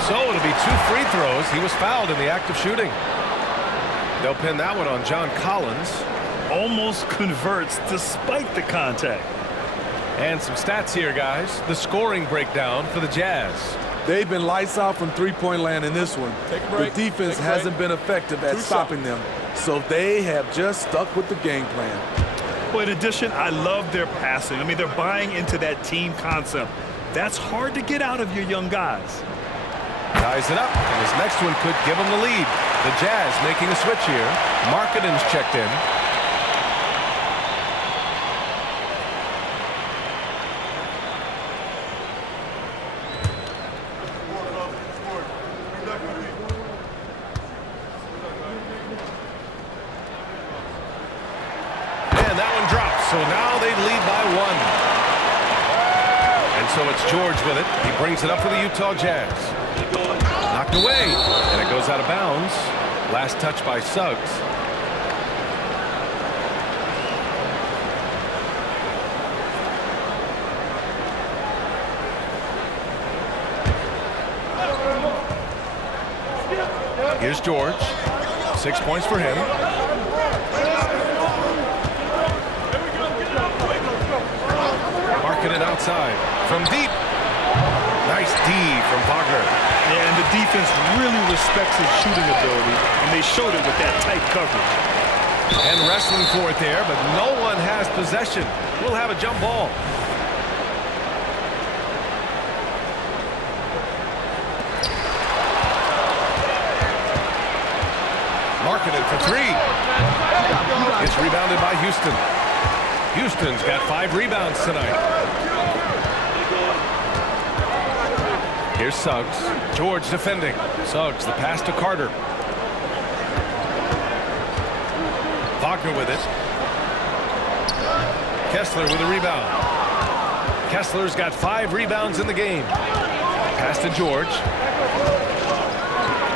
So it'll be 2 free throws. He was fouled in the act of shooting. They'll pin that one on John Collins. Almost converts despite the contact. And some stats here, guys. The scoring breakdown for the Jazz. They've been lights out from three-point land in this one. The defense hasn't been effective at stopping them, so they have just stuck with the game plan. Well, in addition, I love their passing. I mean, they're buying into that team concept. That's hard to get out of your young guys. Ties it up, and his next one could give him the lead. The Jazz making a switch here. Markkanen's checked in. And that one drops, so now they lead by 1. So it's George with it. He brings it up for the Utah Jazz. Knocked away, and it goes out of bounds. Last touch by Suggs. Here's George. 6 points for him. Marking it outside. From deep. Nice D from Wagner. Yeah, and the defense really respects his shooting ability, and they showed it with that tight coverage. And wrestling for it there, but no one has possession. We'll have a jump ball. Marking it for three. It's rebounded by Houston. Houston's got 5 rebounds tonight. Here's Suggs. George defending. Suggs, the pass to Carter. Wagner with it. Kessler with a rebound. Kessler's got 5 rebounds in the game. Pass to George.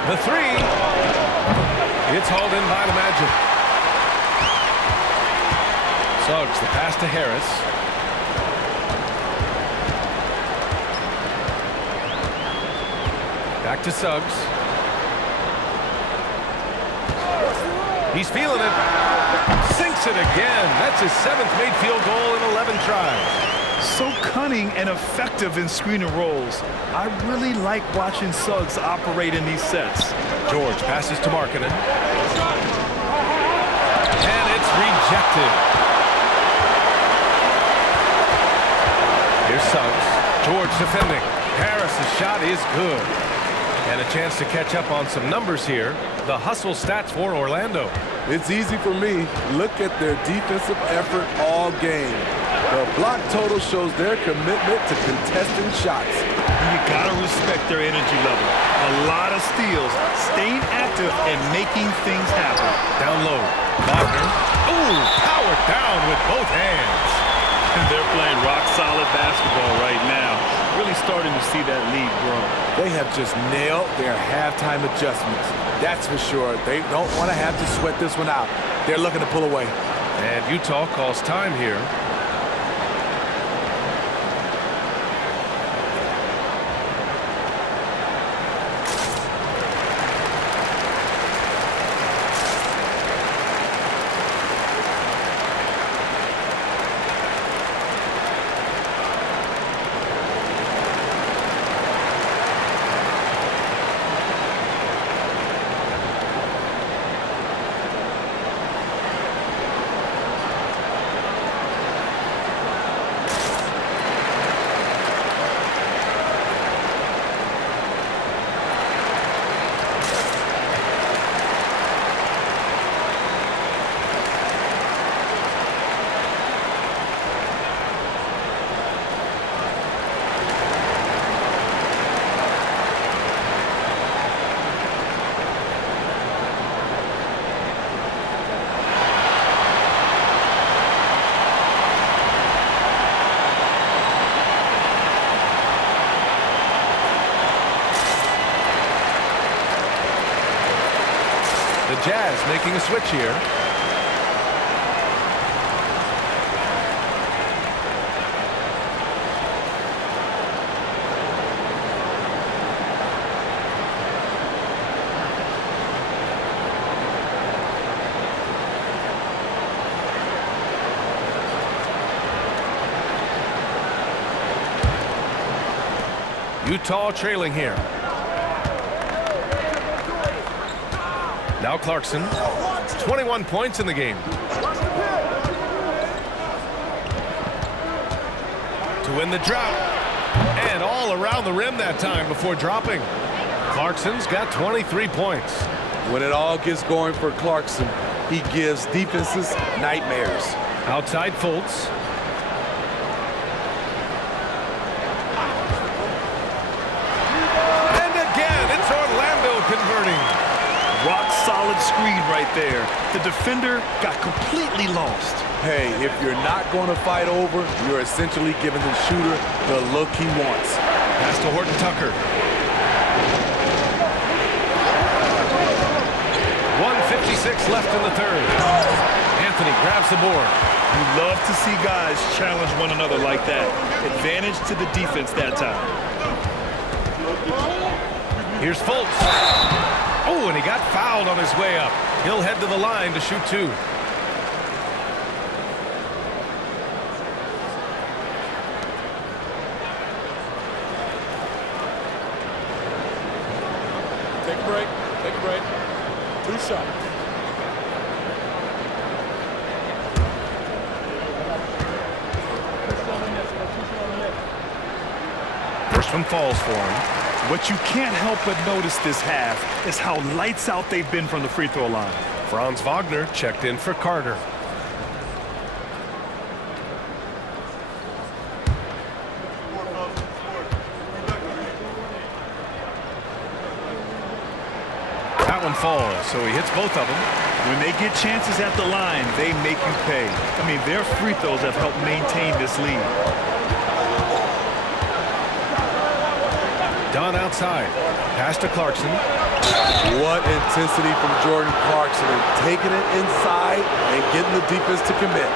The three. It's hauled in by the Magic. Suggs, the pass to Harris. Back to Suggs. He's feeling it. Sinks it again. That's his 7th made field goal in 11 tries. So cunning and effective in screen and rolls. I really like watching Suggs operate in these sets. George passes to Markkanen. And it's rejected. Here's Suggs. George defending. Harris's shot is good. And a chance to catch up on some numbers here. The hustle stats for Orlando. It's easy for me. Look at their defensive effort all game. The block total shows their commitment to contesting shots. You gotta respect their energy level. A lot of steals, staying active and making things happen. Down low. Wagner. Ooh, powered down with both hands. And they're playing rock-solid basketball right now. Really starting to see that lead grow. They have just nailed their halftime adjustments. That's for sure. They don't want to have to sweat this one out. They're looking to pull away. And Utah calls time here. The Jazz making a switch here. Utah trailing here. Now Clarkson, 21 points in the game. To win the drought. And all around the rim that time before dropping. Clarkson's got 23 points. When it all gets going for Clarkson, he gives defenses nightmares. Outside Fultz. And again, it's Orlando converting. Rock-solid screen right there. The defender got completely lost. Hey, if you're not going to fight over, you're essentially giving the shooter the look he wants. Pass to Horton Tucker. 1:56 left in the third. Anthony grabs the board. You love to see guys challenge one another like that. Advantage to the defense that time. Here's Fultz. Oh, and he got fouled on his way up. He'll head to the line to shoot two. Take a break. Take a break. 2 shots. First one falls for him. What you can't help but notice this half is how lights out they've been from the free throw line. Franz Wagner checked in for Carter. That one falls, so he hits both of them. When they get chances at the line, they make you pay. I mean, their free throws have helped maintain this lead. Dunn outside. Pass to Clarkson. What intensity from Jordan Clarkson, and taking it inside and getting the defense to commit.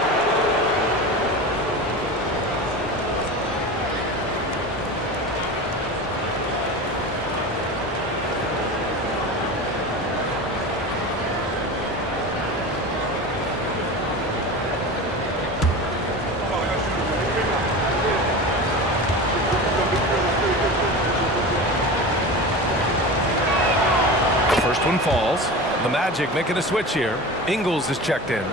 First one falls. The Magic making a switch here. Ingles is checked in.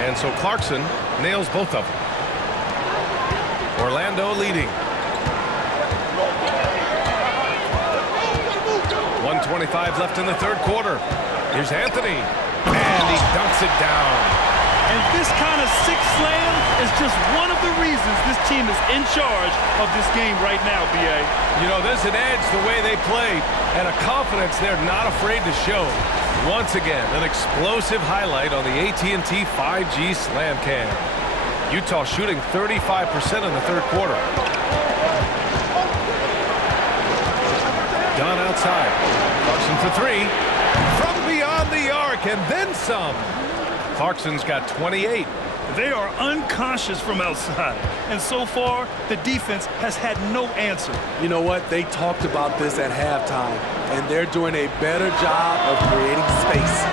And so Clarkson nails both of them. Orlando leading. 1:25 left in the third quarter. Here's Anthony. And he dunks it down. And this kind of six slam is just one of the reasons this team is in charge of this game right now, B.A. You know, there's an edge the way they play and a confidence they're not afraid to show. Once again, an explosive highlight on the AT&T 5G Slam Cam. Utah shooting 35% in the third quarter. Dunn outside. Clarkson for three. From beyond the arc and then some. Clarkson's got 28. They are unconscious from outside. And so far, the defense has had no answer. You know what? They talked about this at halftime, and they're doing a better job of creating space.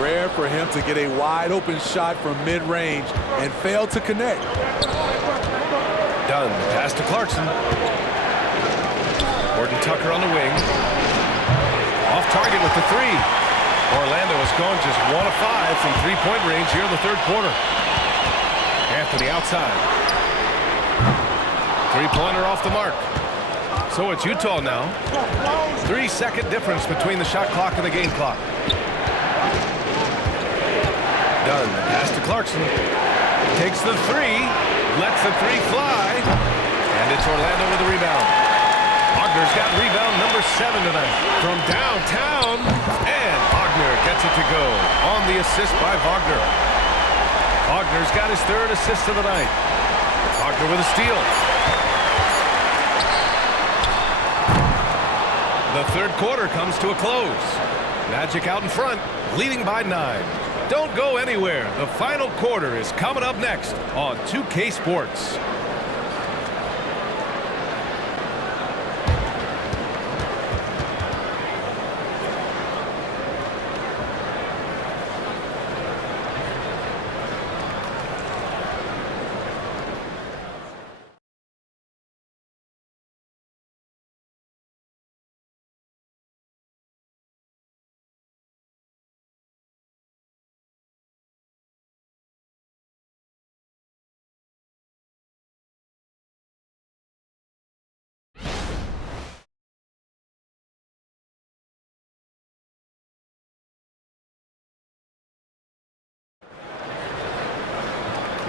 Rare for him to get a wide-open shot from mid-range and fail to connect. Dunn, pass to Clarkson. Horton Tucker on the wing. Off target with the three. Orlando has gone just 1 of 5 from three-point range here in the third quarter. Anthony outside. Three-pointer off the mark. So it's Utah now. 3-second difference between the shot clock and the game clock. Dunn, pass to Clarkson. Takes the three. Lets the three fly. And it's Orlando with the rebound. Wagner's got rebound number 7 tonight. From downtown. And Wagner gets it to go on the assist by Wagner. Wagner's got his third assist of the night. Wagner with a steal. The third quarter comes to a close. Magic out in front, leading by 9. Don't go anywhere. The final quarter is coming up next on 2K Sports.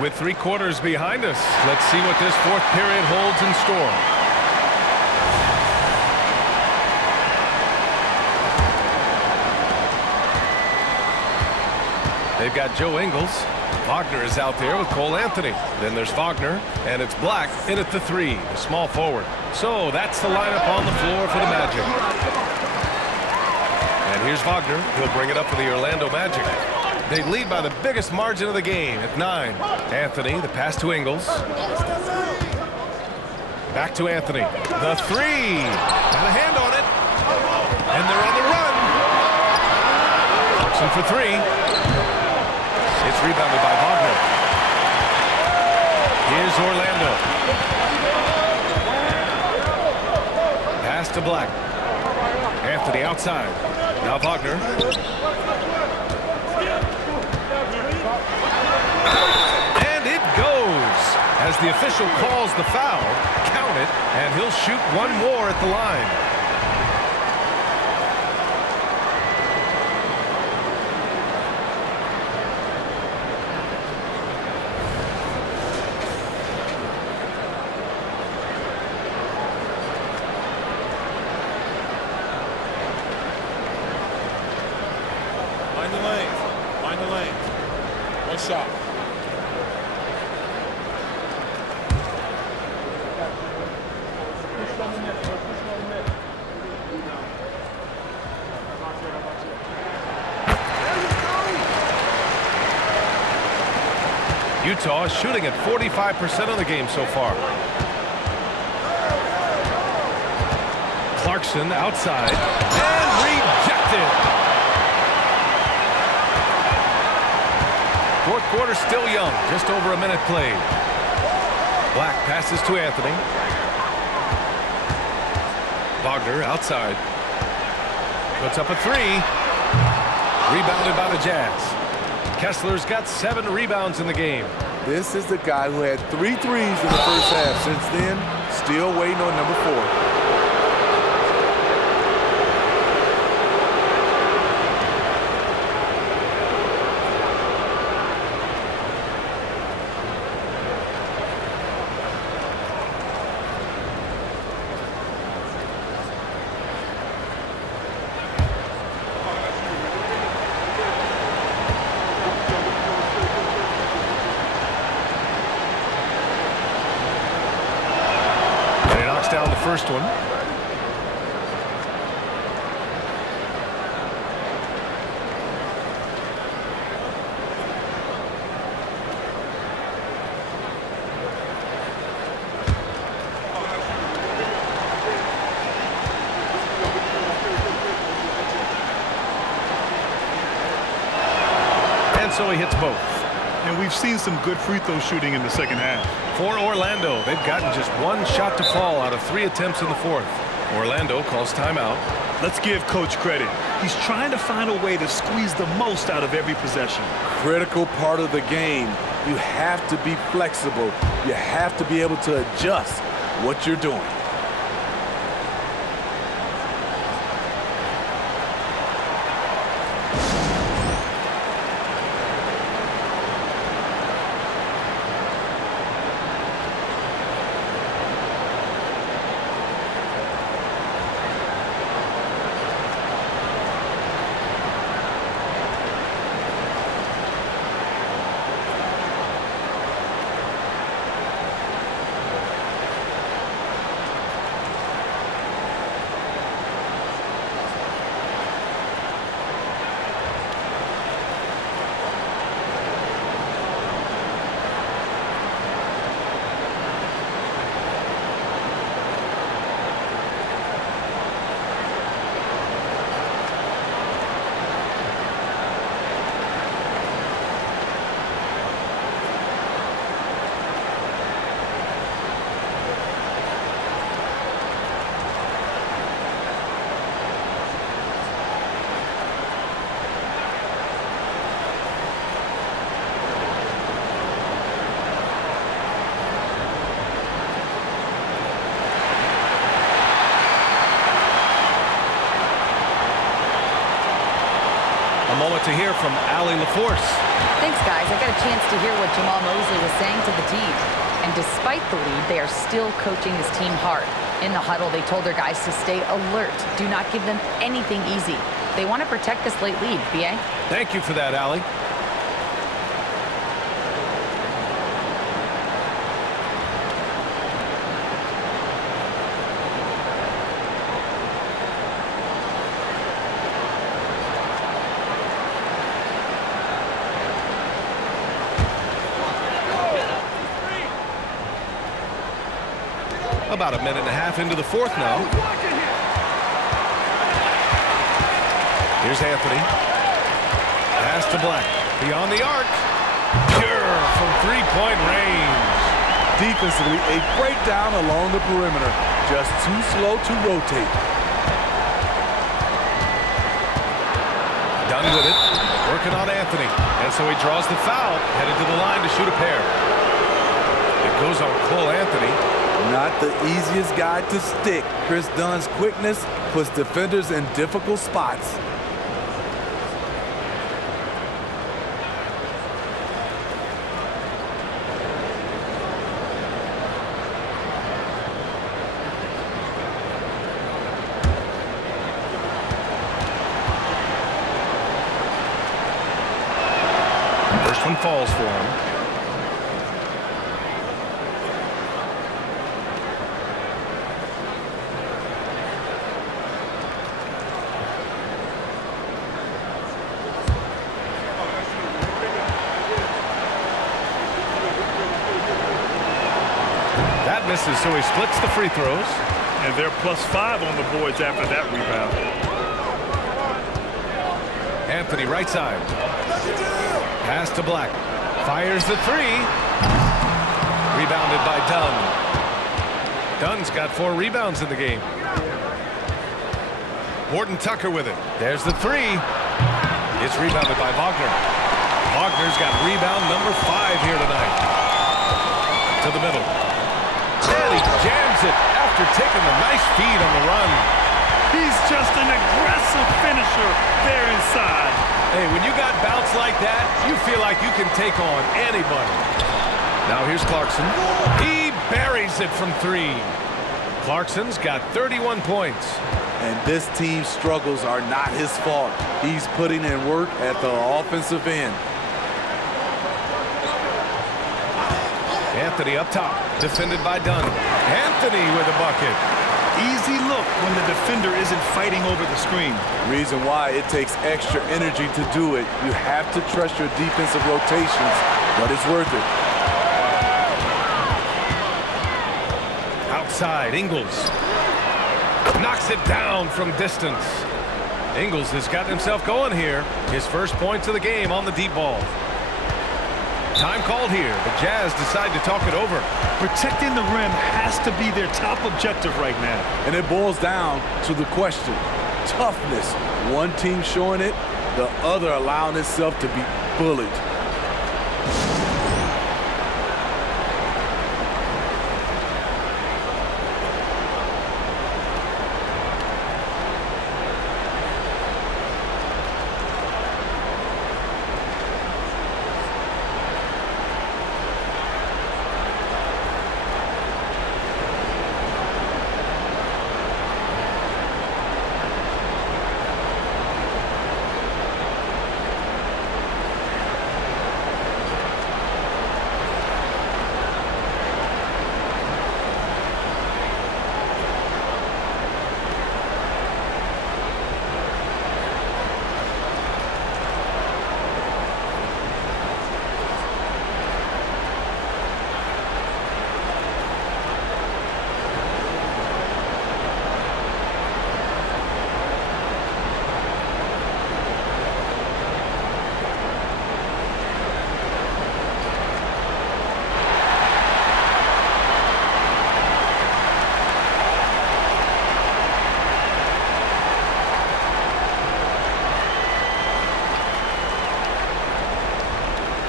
With 3 quarters behind us, let's see what this 4th period holds in store. They've got Joe Ingles. Wagner is out there with Cole Anthony. Then there's Wagner, and it's Black in at the 3, the small forward. So that's the lineup on the floor for the Magic. And here's Wagner. He'll bring it up for the Orlando Magic. They lead by the biggest margin of the game at 9. Anthony, the pass to Ingles. Back to Anthony. The 3. Got a hand on it. And they're on the run. Clarkson for 3. It's rebounded by Wagner. Here's Orlando. Pass to Black. Anthony outside. Now Wagner. And it goes. As the official calls the foul, count it, and he'll shoot one more at the line. Find the lane. One shot. Utah is shooting at 45% of the game so far. Clarkson outside and rejected. 4th quarter still young, just over a minute played. Black passes to Anthony. Wagner outside. Puts up a 3. Rebounded by the Jazz. Kessler's got 7 rebounds in the game. This is the guy who had 3 threes in the first half. Since then, still waiting on number 4. Down the first one. And so he hits both. And we've seen some good free throw shooting in the second half. For Orlando, they've gotten just 1 shot to fall out of 3 attempts in the 4th. Orlando calls timeout. Let's give Coach credit. He's trying to find a way to squeeze the most out of every possession. Critical part of the game. You have to be flexible. You have to be able to adjust what you're doing. moment to hear from Allie LaForce. Thanks, guys. I got a chance to hear what Jamal Mosley was saying to the team. And despite the lead, they are still coaching this team hard. In the huddle, they told their guys to stay alert. Do not give them anything easy. They want to protect this late lead, B.A. Thank you for that, Allie. About a minute and a half into the fourth now. Here's Anthony. Pass to Black. Beyond the arc. Pure from three-point range. Defensively, a breakdown along the perimeter. Just too slow to rotate. Done with it. Working on Anthony. And so he draws the foul. Headed to the line to shoot a pair. It goes on Cole Anthony. Not the easiest guy to stick. Chris Dunn's quickness puts defenders in difficult spots. First one falls for him. Misses, so he splits the free throws. And they're +5 on the boards after that rebound. Anthony, right side. Pass to Black. Fires the three. Rebounded by Dunn. Dunn's got 4 rebounds in the game. Horton Tucker with it. There's the three. It's rebounded by Wagner. Wagner's got rebound number 5 here tonight. To the middle. And he jams it after taking the nice feed on the run. He's just an aggressive finisher there inside. Hey, when you got bounce like that, you feel like you can take on anybody. Now here's Clarkson. He buries it from 3. Clarkson's got 31 points. And this team's struggles are not his fault. He's putting in work at the offensive end. Anthony up top, defended by Dunn. Anthony with a bucket. Easy look when the defender isn't fighting over the screen. Reason why it takes extra energy to do it. You have to trust your defensive rotations, but it's worth it. Outside, Ingles. Knocks it down from distance. Ingles has got himself going here. His first points of the game on the deep ball. Time called here. The Jazz decide to talk it over. Protecting the rim has to be their top objective right now. And it boils down to the question. Toughness. One team showing it, the other allowing itself to be bullied.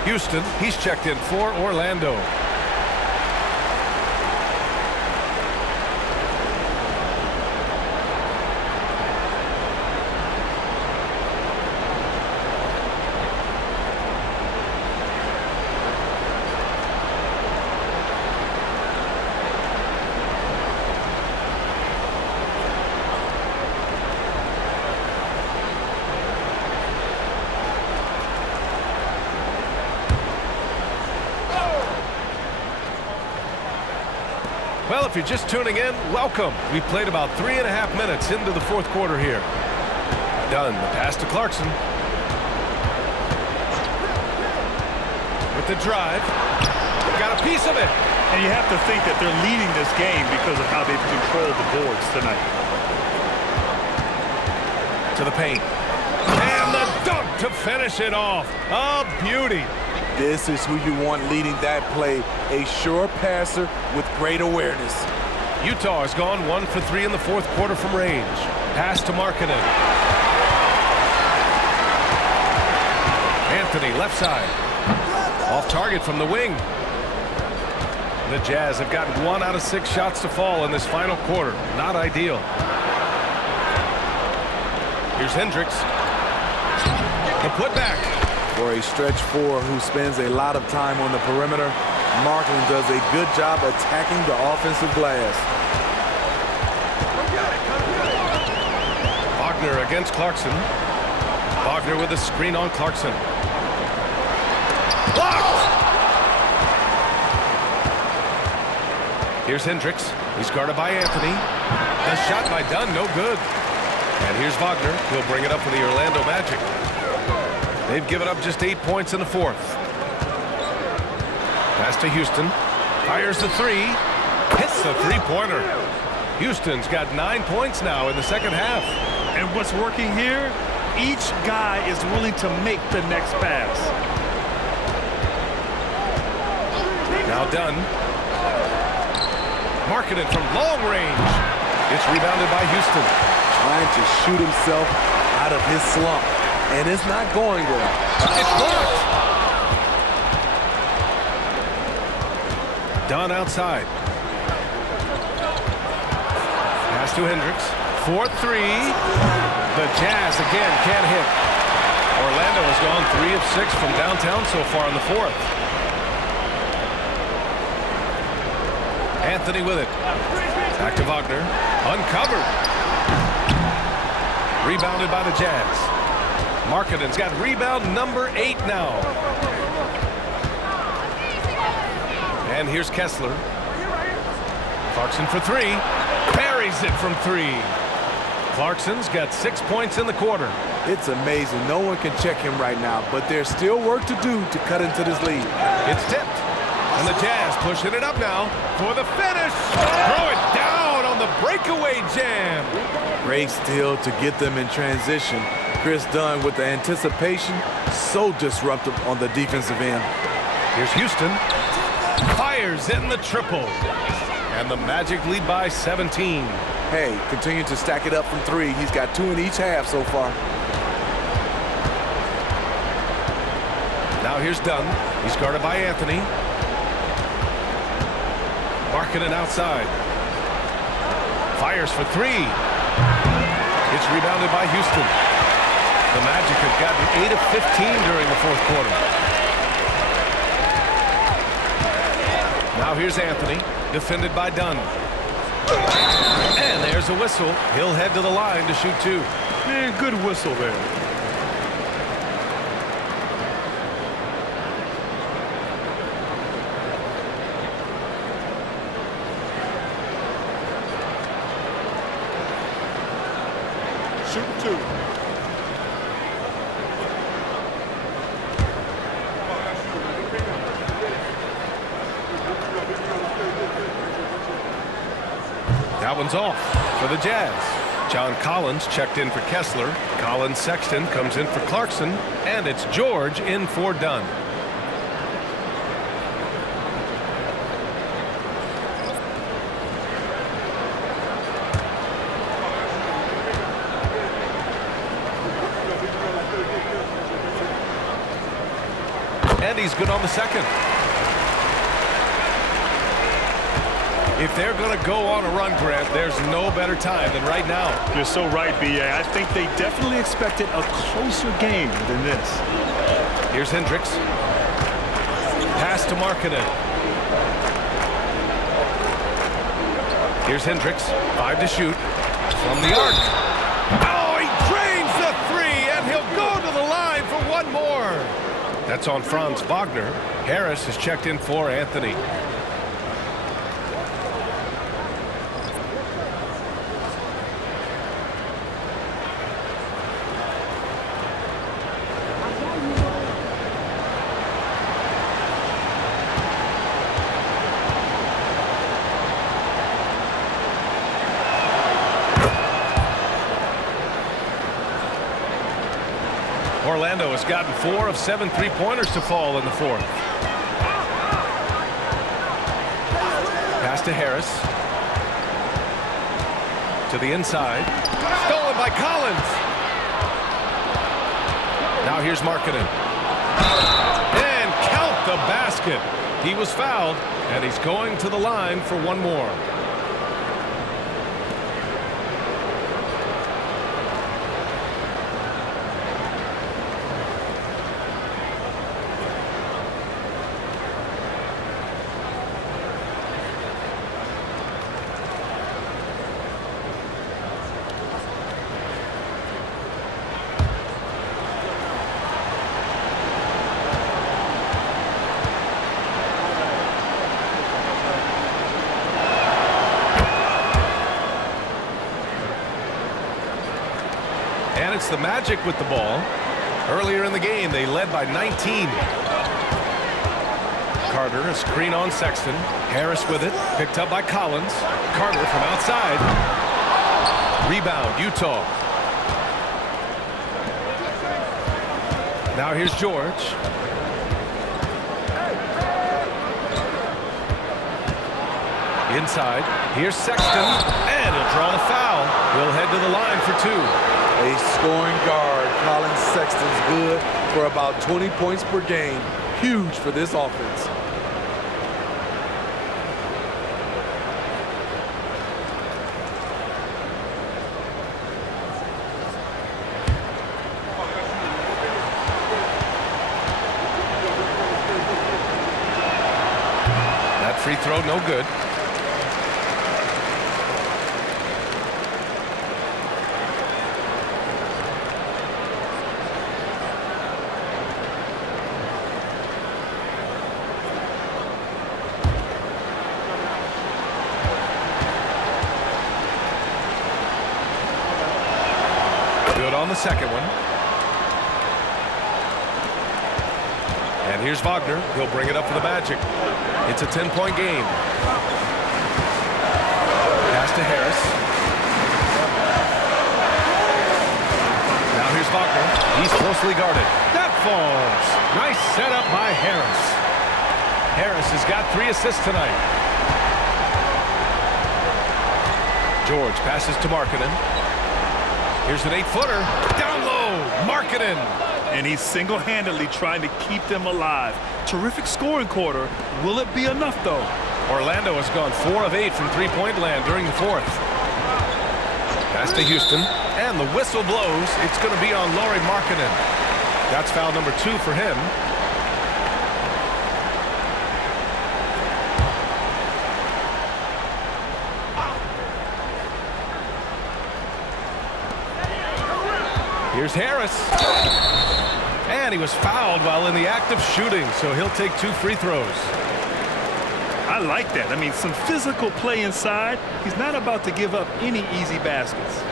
Houston, he's checked in for Orlando. Well, if you're just tuning in, welcome. We've played about 3.5 minutes into the fourth quarter here. Dunn, the pass to Clarkson. With the drive. Got a piece of it. And you have to think that they're leading this game because of how they've controlled the boards tonight. To the paint. And the dunk to finish it off. A beauty. This is who you want leading that play. A sure passer with great awareness. Utah has gone 1 for 3 in the fourth quarter from range. Pass to Markkanen. Anthony, left side. Off target from the wing. The Jazz have gotten 1 out of 6 shots to fall in this final quarter. Not ideal. Here's Hendricks. The putback. For a stretch 4 who spends a lot of time on the perimeter, Markkanen does a good job attacking the offensive glass. Wagner against Clarkson. Wagner with a screen on Clarkson. Blocked! Here's Hendricks. He's guarded by Anthony. The shot by Dunn, no good. And here's Wagner. He'll bring it up for the Orlando Magic. They've given up just 8 points in the fourth. Pass to Houston. Fires the 3. Hits the three-pointer. Houston's got 9 points now in the second half. And what's working here, each guy is willing to make the next pass. Now Dunn. Markkanen from long range. It's rebounded by Houston. Trying to shoot himself out of his slump. And it's not going well. It's blocked. Dunn outside. Pass to Hendricks. 4-3. The Jazz again can't hit. Orlando has gone 3 of 6 from downtown so far in the fourth. Anthony with it. Back to Wagner. Uncovered. Rebounded by the Jazz. Markkanen's got rebound number 8 now. And here's Kessler. Clarkson for 3. Parries it from 3. Clarkson's got 6 points in the quarter. It's amazing. No one can check him right now, but there's still work to do to cut into this lead. It's tipped. And the Jazz pushing it up now for the finish. Throw it down on the breakaway jam. Great steal to get them in transition. Chris Dunn with the anticipation, so disruptive on the defensive end. Here's Houston. Fires in the triple. And the Magic lead by 17. Hey, continue to stack it up from 3. He's got 2 in each half so far. Now here's Dunn. He's guarded by Anthony. Markkanen outside. Fires for 3. It's rebounded by Houston. The Magic have gotten 8 of 15 during the fourth quarter. Now here's Anthony, defended by Dunn. And there's a whistle. He'll head to the line to shoot 2. Man, good whistle there. Shoot 2. That one's off for the Jazz. John Collins checked in for Kessler. Colin Sexton comes in for Clarkson. And it's George in for Dunn. And he's good on the second. If they're going to go on a run, Grant, there's no better time than right now. You're so right, B.A. I think they definitely expected a closer game than this. Here's Hendricks. Pass to Markkanen. Here's Hendricks. 5 to shoot. From the arc. Oh, he drains the 3, and he'll go to the line for one more. That's on Franz Wagner. Harris has checked in for Anthony. Orlando has gotten 4 of 7 3-pointers to fall in the fourth. Pass to Harris. To the inside. Stolen by Collins. Now here's Markkanen. And count the basket. He was fouled, and he's going to the line for one more. And it's the Magic with the ball. Earlier in the game, they led by 19. Carter, a screen on Sexton. Harris with it, picked up by Collins. Carter from outside. Rebound, Utah. Now here's George. Inside, here's Sexton, and he'll draw the foul. He'll head to the line for 2. A scoring guard, Colin Sexton's good for about 20 points per game. Huge for this offense. That free throw, no good. On the second one. And here's Wagner. He'll bring it up for the Magic. It's a 10-point game. Pass to Harris. Now here's Wagner. He's closely guarded. That falls. Nice setup by Harris. Harris has got 3 assists tonight. George passes to Markkanen. Here's an 8-footer. Down low. Markkanen. And he's single-handedly trying to keep them alive. Terrific scoring quarter. Will it be enough, though? Orlando has gone 4 of 8 from three-point land during the fourth. Pass to Houston. And the whistle blows. It's going to be on Lauri Markkanen. That's foul number 2 for him. Here's Harris. And he was fouled while in the act of shooting, so he'll take 2 free throws. I like that. I mean, some physical play inside. He's not about to give up any easy baskets.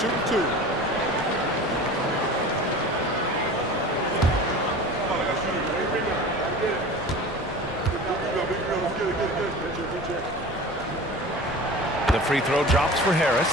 Shooting 2. The free throw drops for Harris.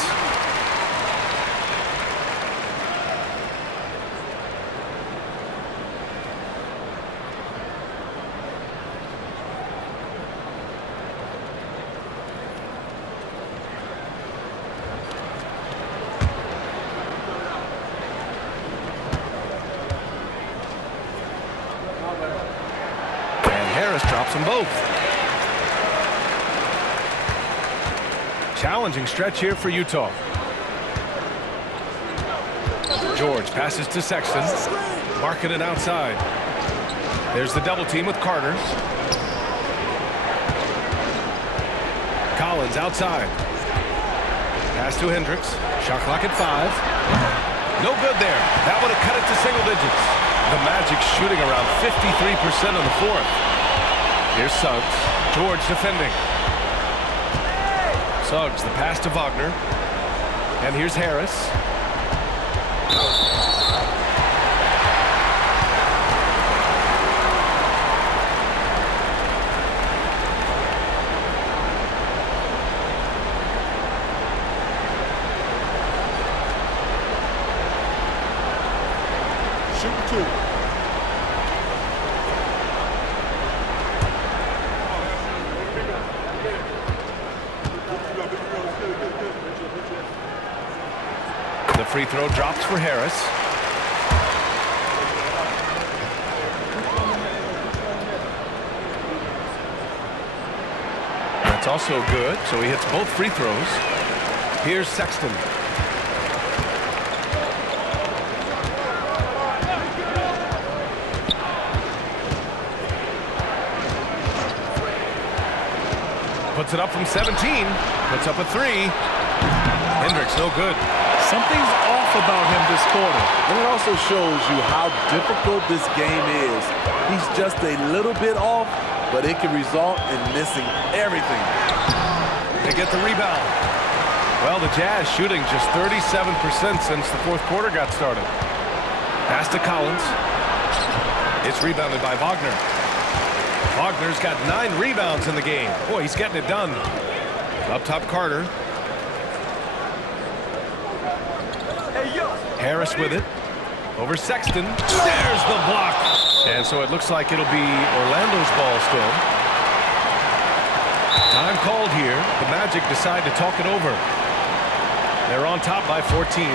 And Harris drops them both. Challenging stretch here for Utah. George passes to Sexton. Markkanen outside. There's the double team with Carter. Collins outside. Pass to Hendricks. Shot clock at 5. No good there. That would have cut it to single digits. The Magic shooting around 53% on the fourth. Here's Suggs. George defending. Suggs, the pass to Wagner. And here's Harris. free throw drops for Harris. That's also good, so he hits both free throws. Here's Sexton. Puts it up from 17. Puts up a three. Hendricks, no good. Something's off about him this quarter. And it also shows you how difficult this game is. He's just a little bit off, but it can result in missing everything. They get the rebound. Well, the Jazz shooting just 37% since the fourth quarter got started. Pass to Collins. It's rebounded by Wagner. Wagner's got 9 rebounds in the game. Boy, he's getting it done. Up top, Carter. Harris with it. Over Sexton. There's the block. And so it looks like it'll be Orlando's ball still. Time called here. The Magic decide to talk it over. They're on top by 14.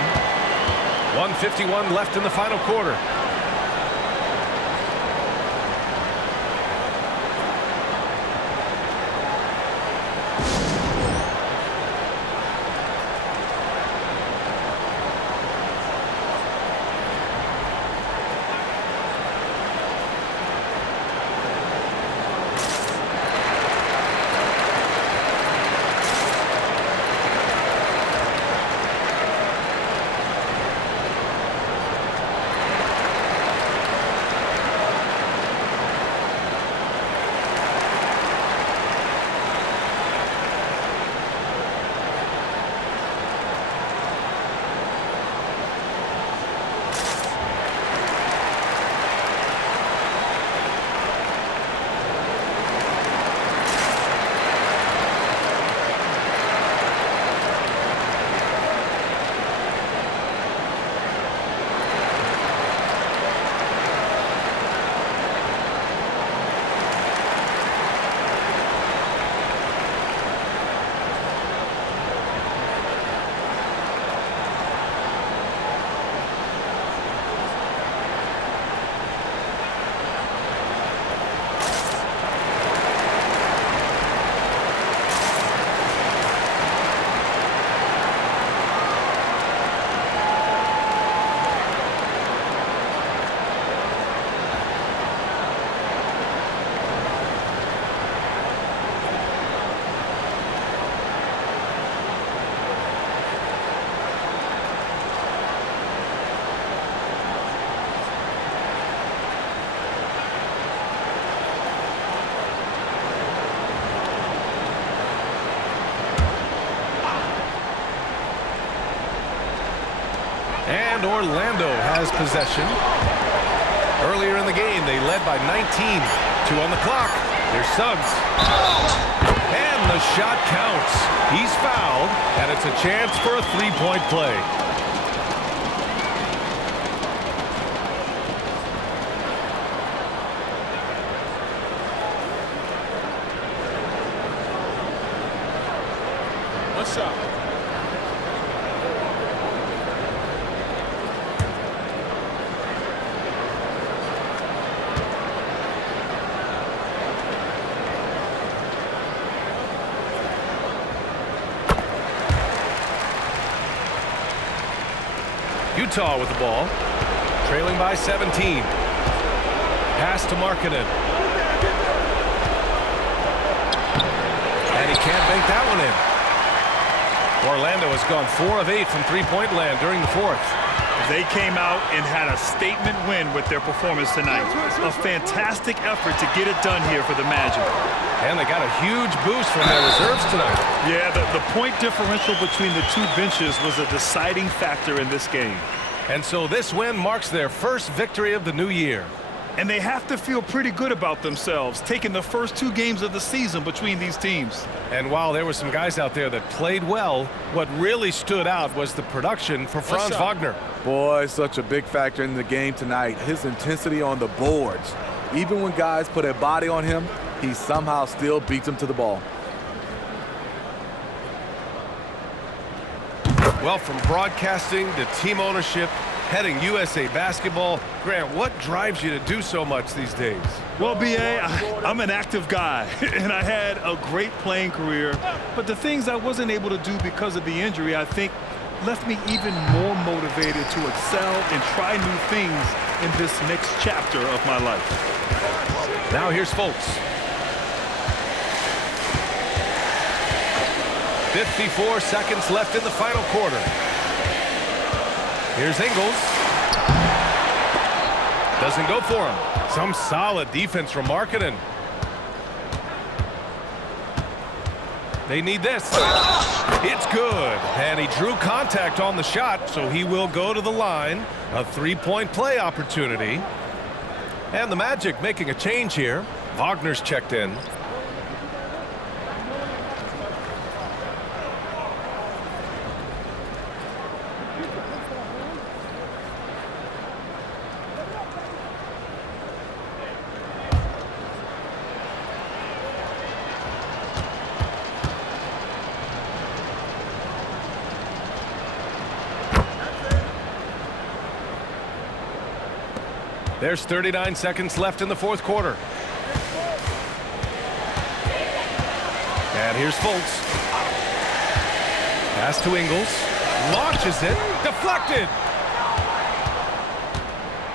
1:51 left in the final quarter. And Orlando has possession. Earlier in the game, they led by 19. 2 on the clock. Here's Suggs. And the shot counts. He's fouled, and it's a chance for a three-point play. One shot. Utah with the ball, trailing by 17. Pass to Markkanen. And he can't bank that one in. Orlando has gone 4 of 8 from three-point land during the fourth. They came out and had a statement win with their performance tonight. A fantastic effort to get it done here for the Magic. And they got a huge boost from their reserves tonight. Yeah, the point differential between the two benches was a deciding factor in this game. And so this win marks their first victory of the new year. And they have to feel pretty good about themselves, taking the first 2 games of the season between these teams. And while there were some guys out there that played well, what really stood out was the production for Franz Wagner. Boy, such a big factor in the game tonight. His intensity on the boards. Even when guys put a body on him, he somehow still beats them to the ball. Well, from broadcasting to team ownership, heading USA Basketball, Grant, what drives you to do so much these days? Well, B.A., I'm an active guy, and I had a great playing career. But the things I wasn't able to do because of the injury, I think, left me even more motivated to excel and try new things in this next chapter of my life. Now here's Fultz. 54 seconds left in the final quarter. Here's Ingles. Doesn't go for him. Some solid defense from Markkanen. They need this. It's good. And he drew contact on the shot, so he will go to the line. A three-point play opportunity. And the Magic making a change here. Wagner's checked in. There's 39 seconds left in the fourth quarter. And here's Fultz. Pass to Ingles. Launches it. Deflected.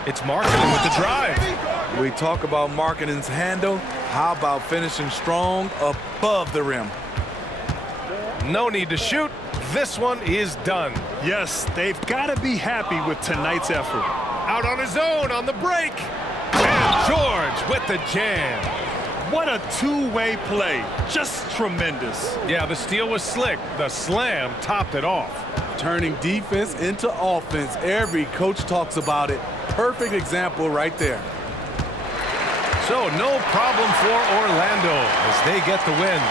It's Markkanen with the drive. We talk about Markkanen's handle. How about finishing strong above the rim? No need to shoot. This one is done. Yes, they've got to be happy with tonight's effort. Out on his own on the break. And George with the jam. What a two-way play. Just tremendous. Yeah, the steal was slick. The slam topped it off. Turning defense into offense. Every coach talks about it. Perfect example right there. So no problem for Orlando as they get the win.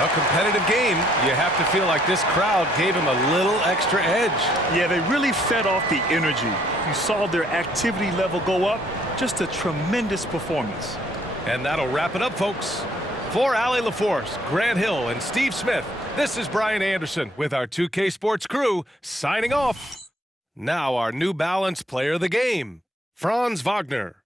A competitive game. You have to feel like this crowd gave him a little extra edge. Yeah, they really fed off the energy. You saw their activity level go up. Just a tremendous performance. And that'll wrap it up, folks. For Allie LaForce, Grant Hill, and Steve Smith, this is Brian Anderson with our 2K Sports crew signing off. Now our New Balance player of the game, Franz Wagner.